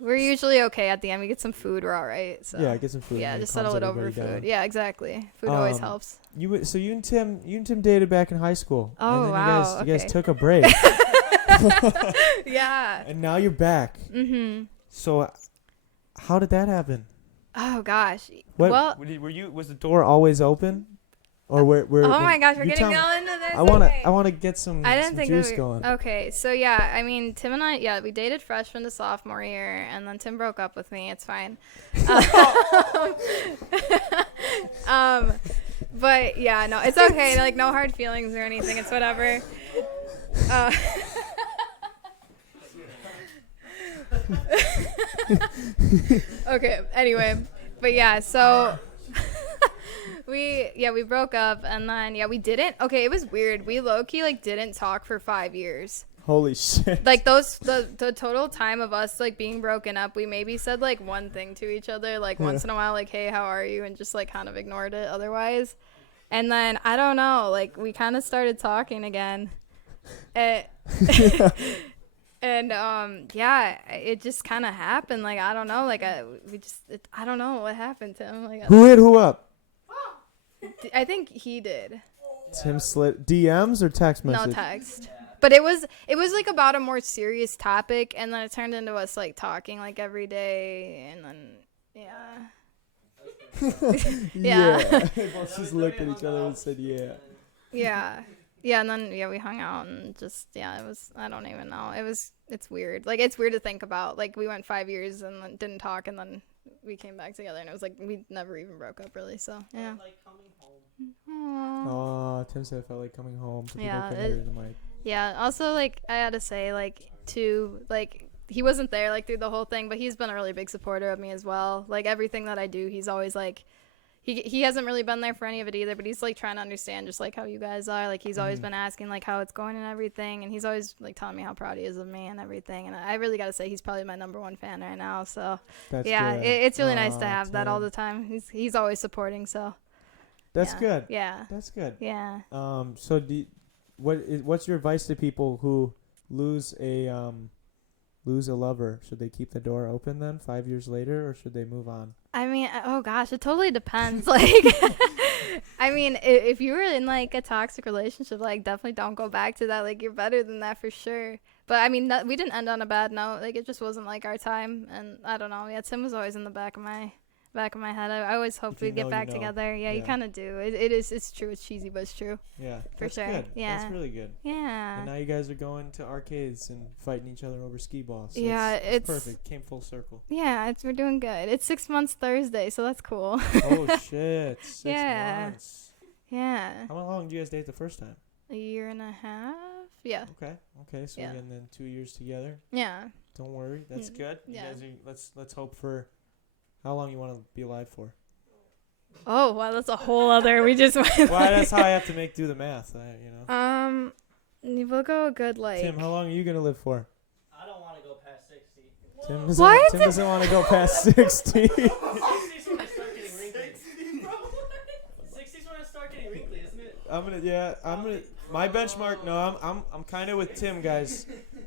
We're usually okay at the end. We get some food, we're all right. So. Yeah, get some food. Yeah, just settle it over food. Down. Yeah, exactly. Food always helps. So you and Tim dated back in high school. Oh, and then wow. You guys took a break. Yeah. And now you're back. Mm-hmm. So, how did that happen? Oh gosh. Well, was the door always open, or where? Oh my gosh, we're getting all into this. I want to get some. I didn't think juice going. Okay, so yeah, I mean, Tim and I, we dated freshman to sophomore year, and then Tim broke up with me. It's fine. But yeah, no, it's okay. Like, no hard feelings or anything. It's whatever. Okay, anyway, but yeah, so we broke up, and then we didn't. Okay, it was weird. We low-key like didn't talk for 5 years. Holy shit. Like the total time of us like being broken up, we maybe said like one thing to each other, like once in a while, like, hey, how are you, and just like kind of ignored it otherwise. And then I don't know, like we kind of started talking again. And it just kind of happened. Like, I don't know, like I don't know what happened to him. Like, who hit who up? I think he did. Tim slid DMs or text message? No, text. But it was like about a more serious topic, and then it turned into us like talking like every day, and then Yeah. Yeah. They both just looked at each other and said, yeah. Yeah. Yeah, and then we hung out and just it was, I don't even know. It's weird. Like, it's weird to think about. Like, we went 5 years and then didn't talk, and then we came back together, and it was like we never even broke up really. So yeah. Like coming home. Oh, Tim said it felt like coming home. So Yeah, people couldn't hear the mic. Yeah. Also, like, I had to say, like, too, like, he wasn't there like through the whole thing, but he's been a really big supporter of me as well. Like, everything that I do, he's always like, he hasn't really been there for any of it either, but he's like trying to understand just like how you guys are. Like, he's always been asking like how it's going and everything, and he's always like telling me how proud he is of me and everything. And I really gotta say he's probably my #1 fan right now. So That's yeah, good. it's really nice to have Tim. that all the time. He's always supporting. So That's good. Yeah. That's good. Yeah. So what's your advice to people who lose a lover? Should they keep the door open then 5 years later, or should they move on? I mean, oh gosh, it totally depends. Like, I mean, if you were in like a toxic relationship, like, definitely don't go back to that. Like, you're better than that for sure. But I mean, we didn't end on a bad note. Like, it just wasn't like our time. And I don't know. Yeah, Tim was always in the back of my head. I always hoped we'd get back together. Yeah, you kind of do. It's true. It's cheesy, but it's true. Yeah, for that's sure. Good. Yeah, that's really good. Yeah. And now you guys are going to arcades and fighting each other over skee balls. So yeah, it's perfect. Came full circle. Yeah, we're doing good. It's 6 months Thursday, so that's cool. Oh shit! 6 months. Yeah. How long did you guys date the first time? 1.5 years. Yeah. Okay. So we're getting then 2 years together. Yeah. Don't worry, that's good. You yeah. guys let's hope for. How long you want to be alive for? Oh wow, that's a whole other. We just went. Well, that's how I have to do the math. We'll go a good like. Tim, how long are you gonna live for? I don't want to go past 60. Tim doesn't want to go past 60. 60's when I start getting wrinkly. 60's when I start getting wrinkly, isn't it? My benchmark. No, I'm kind of with Tim, guys.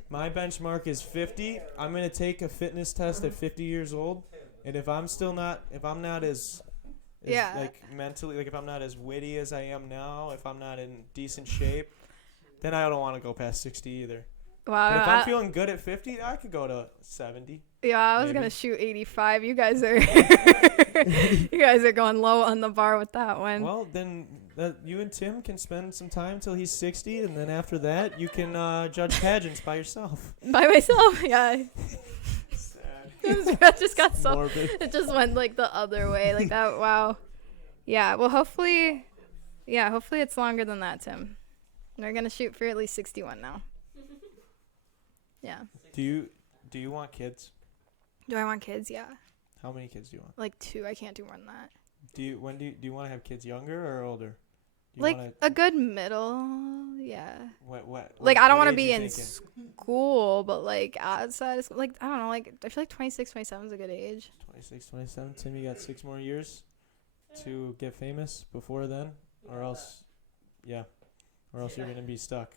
My benchmark is 50. I'm gonna take a fitness test at 50 years old, and if I'm not as like mentally, like if I'm not as witty as I am now, if I'm not in decent shape, then I don't want to go past 60 either. Wow. But if I'm feeling good at 50, I could go to 70. Yeah, I was gonna shoot 85. You guys are going low on the bar with that one. Well, then you and Tim can spend some time till he's 60, and then after that, you can judge pageants by yourself. By myself, yeah. It just got so. Morbid. It just went like the other way, like that. Wow. Yeah. Well, hopefully it's longer than that, Tim. We're gonna shoot for at least 61 now. Yeah. Do you want kids? Do I want kids? Yeah. How many kids do you want? Like 2. I can't do more than that. Do you want to have kids younger or older? Like a good middle, yeah. What like I don't want to age be you in thinking? school, but like outside of school, like I don't know, like I feel like 26, 27 is a good age. 26, 27. Tim, you got 6 more years to get famous before then, or else you're gonna be stuck.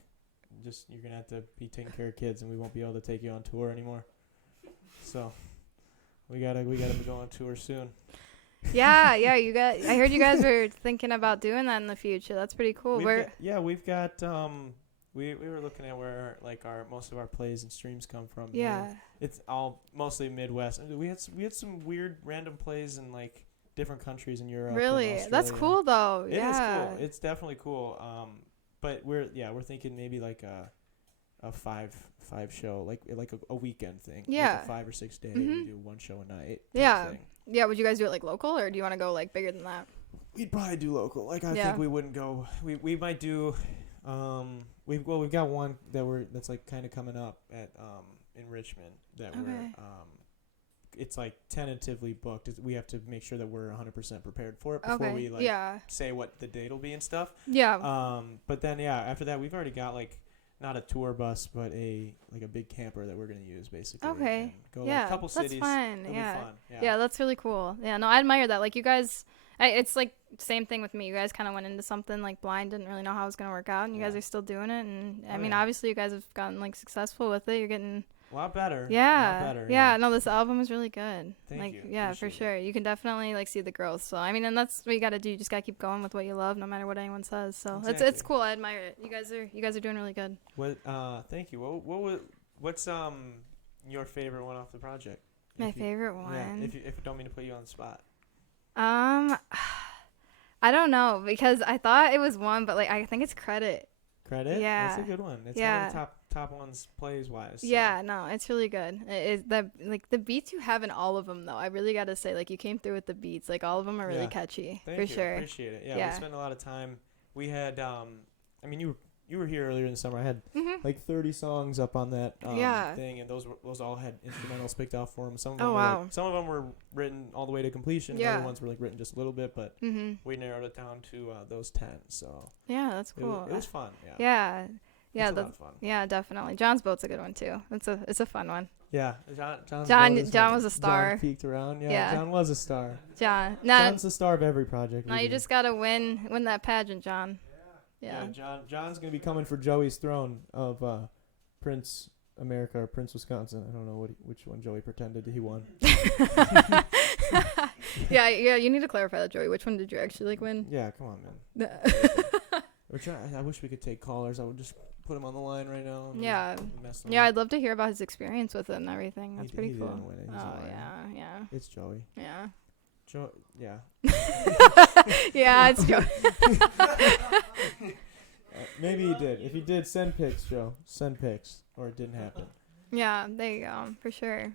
You're gonna have to be taking care of kids, and we won't be able to take you on tour anymore. So we gotta be going on tour soon. Yeah, you guys. I heard you guys were thinking about doing that in the future. That's pretty cool. We've got we were looking at where most of our plays and streams come from. Yeah. It's all mostly Midwest. We had some weird random plays in like different countries in Europe. Really? That's cool though. It is cool. It's definitely cool. But we're thinking maybe like a five show, like a weekend thing. Yeah. Like a 5 or 6 day. We do one show a night. Yeah. Thing. Yeah. Would you guys do it like local, or do you want to go like bigger than that? We'd probably do local. I think we wouldn't go. We might do. We've got one that's like kind of coming up at in Richmond that we're it's like tentatively booked. We have to make sure that we're 100% prepared for it before we say what the date will be and stuff. Yeah. But then after that we've already got like not a tour bus but a big camper that we're gonna use basically. Okay. Go like a couple cities. That's fine. It'll be fun. Yeah, that's really cool. Yeah, no, I admire that. Like you guys, it's like same thing with me. You guys kind of went into something like blind, didn't really know how it was gonna work out, and you guys are still doing it. And I mean, obviously you guys have gotten like successful with it. You're getting a lot better. Yeah. No, this album is really good. Thank you. Yeah, for sure. You can definitely like see the growth. So I mean, and that's what you got to do. You just got to keep going with what you love, no matter what anyone says. So it's cool. I admire it. You guys are doing really good. Thank you. What's your favorite one off the project? My favorite one. Yeah, if you don't mean to put you on the spot. I don't know because I thought it was one, but like I think it's Credit. Credit? Yeah. That's a good one. It's one of the top ones plays wise. So. Yeah, no, it's really good. It the beats you have in all of them though. I really got to say, like, you came through with the beats. Like, all of them are really catchy. Thank for you. sure. Appreciate it. Yeah, we spent a lot of time. We had I mean, you were here earlier in the summer. I had like 30 songs up on that thing, and those all had instrumentals picked out for them. Some of them some of them were written all the way to completion. Yeah. Other ones were like written just a little bit, but we narrowed it down to those 10. So yeah, that's cool. It was fun. Yeah. Yeah, it's a lot of fun. Yeah, definitely. John's boat's a good one too. It's a fun one. Yeah, John was a star. John peeked around. Yeah, John was a star. John's the star of every project. Now you just gotta win that pageant, John. Yeah. John's gonna be coming for Joey's throne of Prince America or Prince Wisconsin. I don't know which one Joey pretended he won. yeah. You need to clarify that, Joey. Which one did you actually win? Yeah, come on, man. I wish we could take callers. I would just put him on the line right now. Yeah. I'd love to hear about his experience with it and everything. That's pretty cool. Didn't win it. Yeah. It's Joey. Yeah. Yeah. Yeah, it's Joey. Maybe he did. If he did, send pics, Joe. Send pics, or it didn't happen. Yeah, there you go, for sure.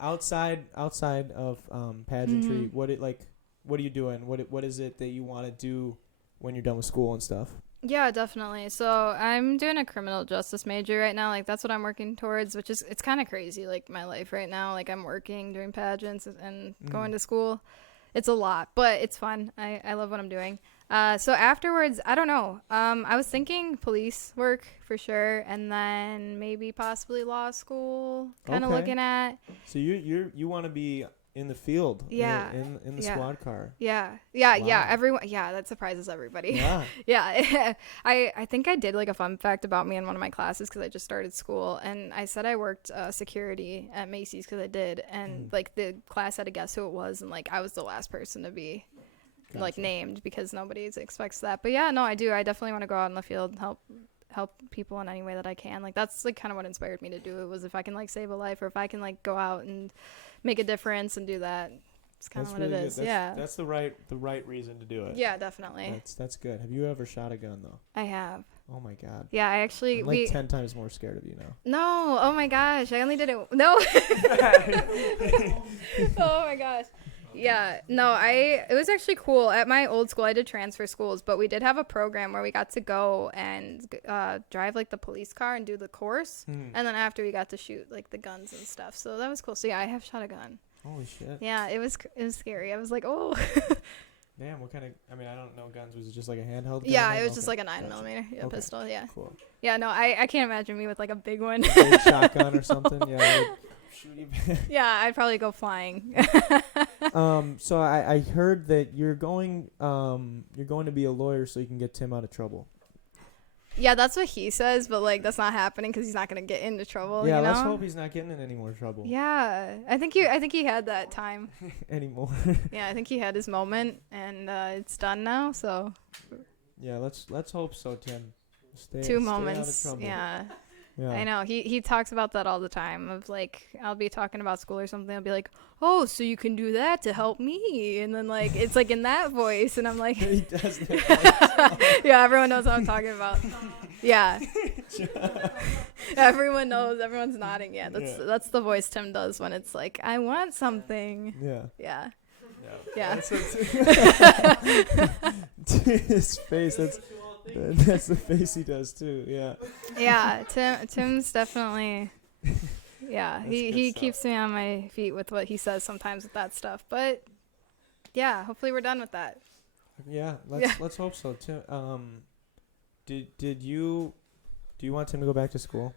Outside of pageantry, what are you doing? What is it that you want to do when you're done with school and stuff? Yeah, definitely. So I'm doing a criminal justice major right now. Like, that's what I'm working towards, which is, it's kind of crazy, like, my life right now. Like, I'm working, doing pageants, and going to school. It's a lot, but it's fun. I love what I'm doing. So afterwards, I don't know. I was thinking police work for sure, and then maybe possibly law school, kind of looking at. So you want to be in the field, in the squad car. Yeah. Everyone, that surprises everybody. Yeah. Yeah. I think I did like a fun fact about me in one of my classes because I just started school, and I said I worked security at Macy's because I did, and like the class had to guess who it was, and like I was the last person to be like named because nobody expects that. But yeah, no, I do. I definitely want to go out in the field and help people in any way that I can. Like, that's like kind of what inspired me to do it, was if I can like save a life, or if I can like go out and make a difference and do that. It's kind of what it is. That's the right reason to do it. Yeah, definitely. That's good. Have you ever shot a gun though? I have. Oh my god. Yeah, I actually I'm like 10 times more scared of you now. No, oh my gosh, I only did it. No. Oh my gosh. Yeah, no, it was actually cool. At my old school, I did transfer schools, but we did have a program where we got to go and drive like the police car and do the course, and then after we got to shoot like the guns and stuff. So that was cool. So yeah, I have shot a gun. Holy shit. Yeah, it was scary. I was like, oh. Damn, what kind of? I mean, I don't know guns. Was it just like a handheld gun? Yeah, it was just like a 9mm pistol. Yeah. Cool. Yeah, no, I can't imagine me with like a big one. Big shotgun or something. Yeah. Yeah, I'd probably go flying. So I heard that you're going to be a lawyer so you can get Tim out of trouble. Yeah, that's what he says, but like that's not happening because he's not gonna get into trouble. Yeah, you know? Let's hope he's not getting in any more trouble. Yeah, I think he had that time. Anymore. Yeah, I think he had his moment, and it's done now. So. Yeah, let's hope so, Tim. Stay moments. Out of trouble. Yeah. Yeah. I know. He talks about that all the time. Of like, I'll be talking about school or something. I'll be like, "Oh, so you can do that to help me?" And then like it's like in that voice, and I'm like, he does that voice. Yeah, everyone knows what I'm talking about. Yeah. Everyone knows. Everyone's nodding. Yeah, that's the voice Tim does when it's like, "I want something." Yeah. Yeah. Yeah. His face. That's the face he does too. Yeah. Yeah, Tim's definitely. Yeah, he keeps me on my feet with what he says sometimes with that stuff. But yeah, hopefully we're done with that. Yeah, let's hope so. Tim, do you want Tim to go back to school?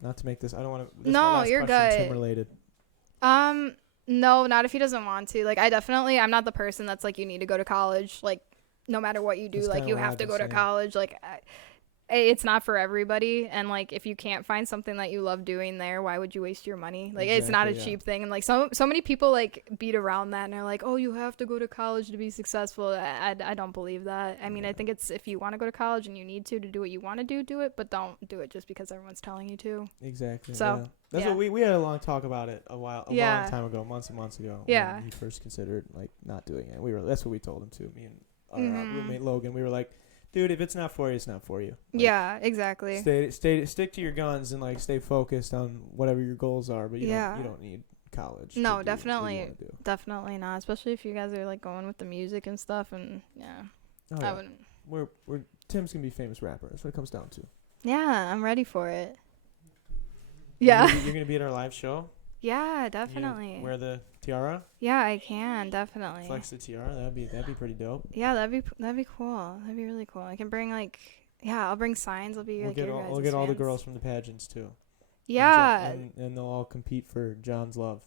Not to make this. I don't want to. No, you're good. Tim related. No, not if he doesn't want to. Like, I'm not the person that's like, you need to go to college. Like, no matter what you do, like, you have to go to college. Like, it's not for everybody. And like, if you can't find something that you love doing there, why would you waste your money? Like, it's not a cheap thing. And like, so many people like beat around that and they're like, oh, you have to go to college to be successful. I don't believe that. I mean, I think it's, if you want to go to college and you need to do what you want to do it, but don't do it just because everyone's telling you to. Exactly. So that's what we had a long talk about it a long time ago, months and months ago. Yeah. When he first considered like not doing it. That's what we told him too. Me and our roommate Logan, we were like, dude, if it's not for you, it's not for you. Like, yeah, exactly. Stick to your guns and like stay focused on whatever your goals are, but you don't need college. No, definitely not, especially if you guys are like going with the music and stuff. And I wouldn't. We're Tim's gonna be a famous rapper. That's what it comes down to. Yeah, I'm ready for it. Yeah. You're gonna be at our live show. Yeah, definitely. Wear the tiara. Yeah, I can definitely. Flex the tiara. That'd be pretty dope. Yeah, that'd be cool. That'd be really cool. I can bring I'll bring signs. I'll be we'll get all the girls from the pageants too. Yeah. And they'll all compete for John's love.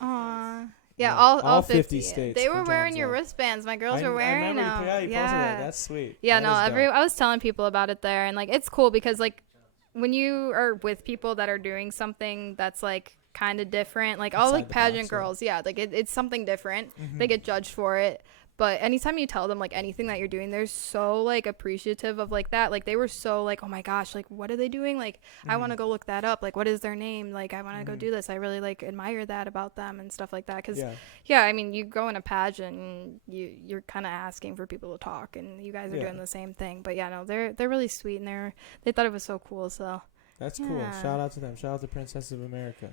Aw. Yeah, all 50 states. They were wearing your wristbands. My girls were wearing them. Yeah, you posted that. That's sweet. Yeah, I was telling people about it there, and like it's cool because like when you are with people that are doing something that's like kind of different, like all like pageant girls, like it's something different. They get judged for it. But anytime you tell them like anything that you're doing, they're so like appreciative of like that. Like they were so like, oh my gosh, like what are they doing? Like I want to go look that up. Like what is their name? Like I want to go do this. I really like admire that about them and stuff like that. Cause I mean, you go in a pageant and you're kind of asking for people to talk, and you guys are doing the same thing. But they're really sweet, and they thought it was so cool. So that's cool. Shout out to them. Shout out to Princess of America.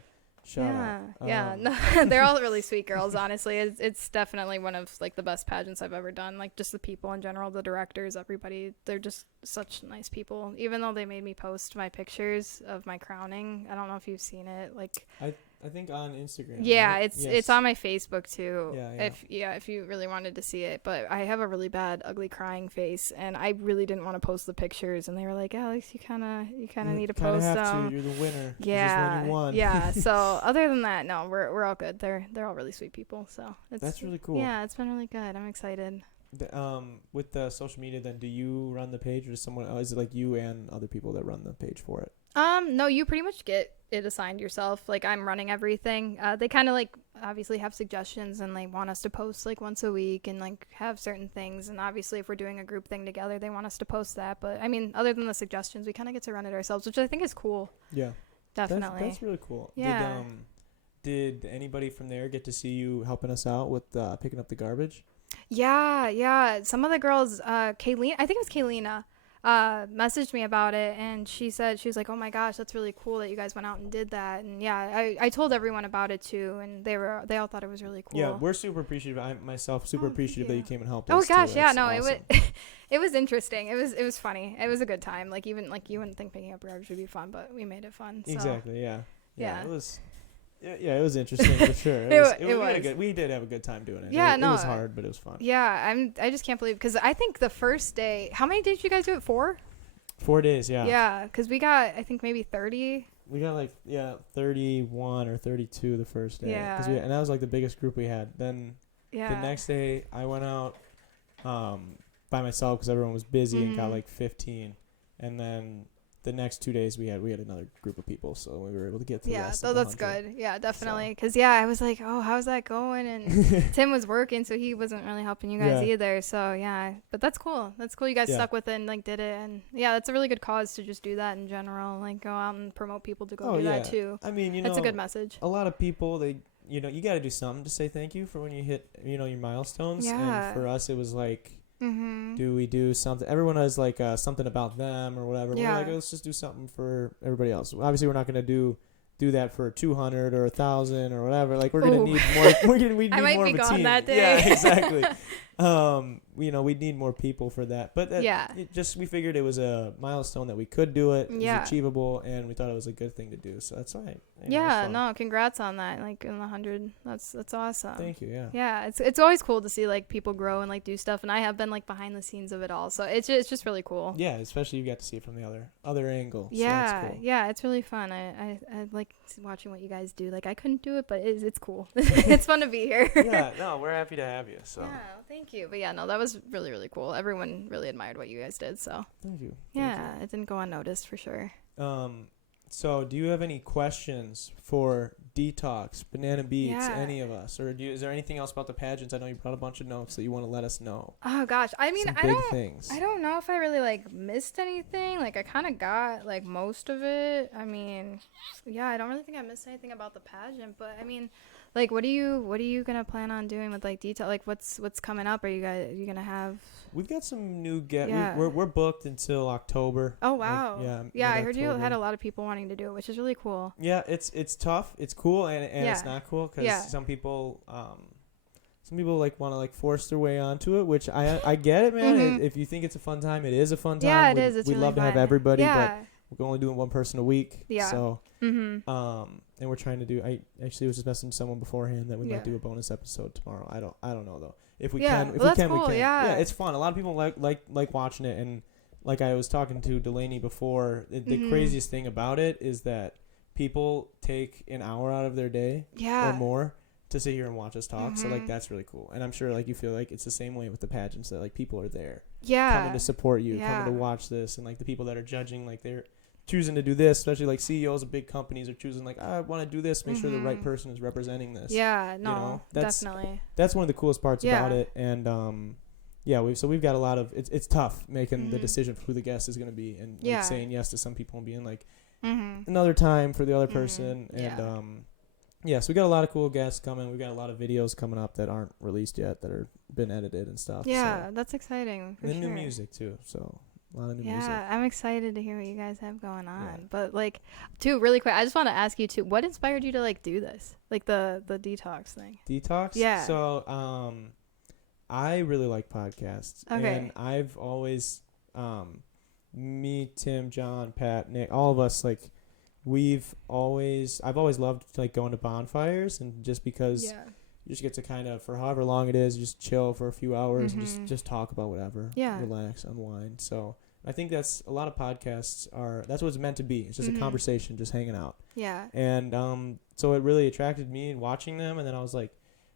Shout out. No, they're all really sweet girls. Honestly, it's definitely one of like the best pageants I've ever done. Like just the people in general, the directors, everybody, they're just such nice people. Even though they made me post my pictures of my crowning, I don't know if you've seen it. Like I think on Instagram. Yeah, right? It's on my Facebook too. Yeah. If you really wanted to see it, but I have a really bad, ugly crying face, and I really didn't want to post the pictures. And they were like, Alex, you kind of need to post them. You're the winner. Yeah, you won. Yeah. So other than that, no, we're all good. They're all really sweet people. So that's really cool. Yeah, it's been really good. I'm excited. With the social media, then do you run the page, or is someone? Is it like you and other people that run the page for it? No, you pretty much get it assigned yourself. Like I'm running everything. They kind of like obviously have suggestions, and they want us to post like once a week and like have certain things. And obviously if we're doing a group thing together, they want us to post that. But I mean, other than the suggestions, we kind of get to run it ourselves, which I think is cool. Yeah, definitely. That's really cool. Yeah. Did anybody from there get to see you helping us out with picking up the garbage? Yeah. Some of the girls, Kayleen, I think it was Kaylina, messaged me about it, and she was like, oh my gosh, that's really cool that you guys went out and did that. And I told everyone about it too, and they all thought it was really cool. Yeah, we're super appreciative. I myself super appreciative that you came and helped us. Oh gosh, too. yeah, That's no, awesome. it was interesting. It was funny. It was a good time. Like even like you wouldn't think picking up garbage would be fun, but we made it fun. So. Exactly. Yeah. Yeah. It was. Yeah, it was interesting for sure. We did have a good time doing it. Yeah, it was hard, but it was fun. Yeah, I just can't believe, because I think the first day, how many days did you guys do it? 4? 4 days, yeah. Yeah, because we got, I think maybe 30. We got 31 or 32 the first day. Yeah. And that was like the biggest group we had. Then the next day I went out by myself because everyone was busy and got like 15. And then the next 2 days we had another group of people, so we were able to get to the rest of the that's 100. Good. Yeah, definitely. Because I was like, oh, how's that going? And Tim was working, so he wasn't really helping you guys either. So yeah, but that's cool. That's cool. You guys stuck with it and like did it, and that's a really good cause to just do that in general. Like go out and promote people to go do that too. I mean, that's a good message. A lot of people, you got to do something to say thank you for when you hit your milestones. Yeah. And for us, it was like. Do we do something? Everyone has like something about them or whatever. Yeah. We're like, let's just do something for everybody else. Obviously, we're not going to do that for 200 or 1,000 or whatever. Like we're going to need more. We need I might more be of a gone team. that day. Yeah, exactly. We need more people for that. But we figured it was a milestone that we could do it. It was achievable, and we thought it was a good thing to do. So that's why. Congrats on that. Like in the 100, that's awesome. Thank you. Yeah. Yeah, it's always cool to see like people grow and like do stuff, and I have been like behind the scenes of it all, so it's just really cool. Yeah, especially you got to see it from the other angle. Yeah, so that's cool. Yeah, it's really fun. I like watching what you guys do. Like I couldn't do it, but it's cool. It's fun to be here. Yeah, no, we're happy to have you. So. Yeah, thank you. But yeah, no, that was really, really cool. Everyone really admired what you guys did. So thank you. Yeah, it didn't go unnoticed for sure. So do you have any questions for Detox, Banana Beats, any of us? Or is there anything else about the pageants? I know you brought a bunch of notes that you want to let us know. Oh, gosh. I mean, I don't know if I really, like, missed anything. Like, I kind of got, like, most of it. I mean, yeah, I don't really think I missed anything about the pageant. But, I mean, like, what are you going to plan on doing with, like, detail? Like, what's coming up? Are you going to have... We've got some new guests. Yeah. We're booked until October. Oh, wow. Yeah, I heard you had a lot of people wanting to do it, which is really cool. Yeah, it's tough. It's cool and it's not cool because some people like want to like force their way onto it, which I get it, man. If you think it's a fun time, it is a fun time. Yeah, it is. It's we'd really love fun. to have everybody, yeah. but we're only doing one person a week. Yeah. So and we're trying to do. I actually was just messaging someone beforehand that we might do a bonus episode tomorrow. I don't know though. If we can, we can. Yeah, it's fun. A lot of people like watching it, and like I was talking to Delaney before, the craziest thing about it is that people take an hour out of their day or more to sit here and watch us talk. So like that's really cool, and I'm sure like you feel like it's the same way with the pageants, that like people are there, coming to support you, coming to watch this, and like the people that are judging, like they're choosing to do this, especially like CEOs of big companies are choosing like, I want to do this, make sure the right person is representing this. Yeah, no, you know? Definitely. That's one of the coolest parts about it, and we've got a lot of it's tough making the decision for who the guest is going to be, and like saying yes to some people and being like another time for the other person, and so we got a lot of cool guests coming. We got a lot of videos coming up that aren't released yet, that are been edited and stuff. Yeah, that's exciting. And then new music too, so. A lot of new music. Yeah, I'm excited to hear what you guys have going on. Yeah. But like, too, really quick, I just want to ask you too, what inspired you to like do this, like the detox thing? Detox? Yeah. So, I really like podcasts. Okay. And I've always, me, Tim, John, Pat, Nick, all of us, like, I've always loved like going to bonfires, and just because you just get to kind of, for however long it is, just chill for a few hours and just talk about whatever. Yeah. Relax, unwind. So I think that's a lot of podcasts that's what it's meant to be. It's just a conversation, just hanging out. Yeah. And so it really attracted me in watching them, and then I was like,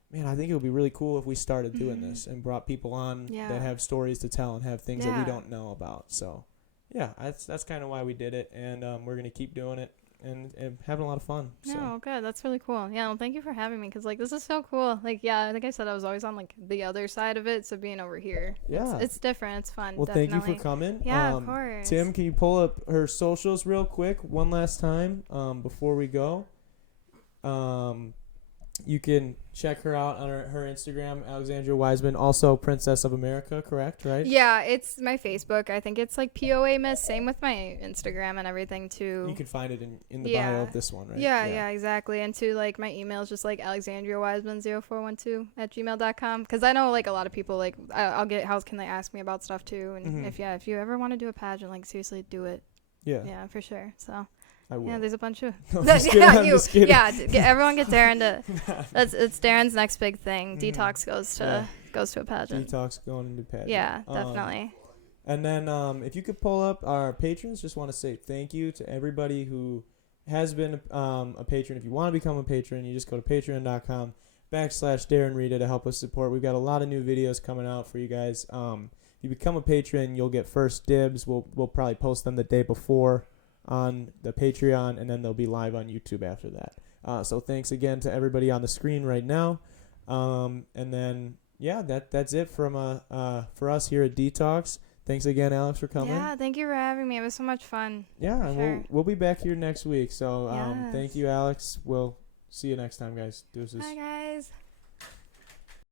man, I think it would be really cool if we started doing this and brought people on that have stories to tell and have things that we don't know about. So yeah, that's kind of why we did it, and we're going to keep doing it. And having a lot of fun. So. No, good. That's really cool. Yeah, well, thank you for having me, because like this is so cool. Like, yeah, like I said, I was always on like the other side of it, so being over here, it's different. It's fun. Well, definitely. Thank you for coming. Yeah, of course. Tim, can you pull up her socials real quick one last time before we go? You can check her out on her Instagram, Alexandria Wiseman, also Princess of America, correct, right? Yeah, it's my Facebook. I think it's like POA Miss. Same with my Instagram and everything too. You can find it in the bio of this one, right? Yeah, exactly. And to like my email is just like alexandriawiseman0412@gmail.com, because I know like a lot of people like I'll get, how can they ask me about stuff too, and if you ever want to do a pageant, like seriously do it. Yeah, for sure. So yeah, there's a bunch of just kidding. Everyone get Darren to it's Darren's next big thing. Detox goes to a pageant. Detox going into pageant. Yeah, definitely. And then if you could pull up our patrons, just want to say thank you to everybody who has been a patron. If you want to become a patron, you just go to patreon.com/Darren Rita to help us support. We've got a lot of new videos coming out for you guys. If you become a patron, you'll get first dibs. We'll probably post them the day before on the Patreon, and then they'll be live on YouTube after that. So thanks again to everybody on the screen right now. And then that's it from for us here at Detox. Thanks again, Alex, for coming. Yeah, thank you for having me. It was so much fun. Yeah, and we'll be back here next week. So thank you, Alex. We'll see you next time, guys. Deuces. Bye, guys.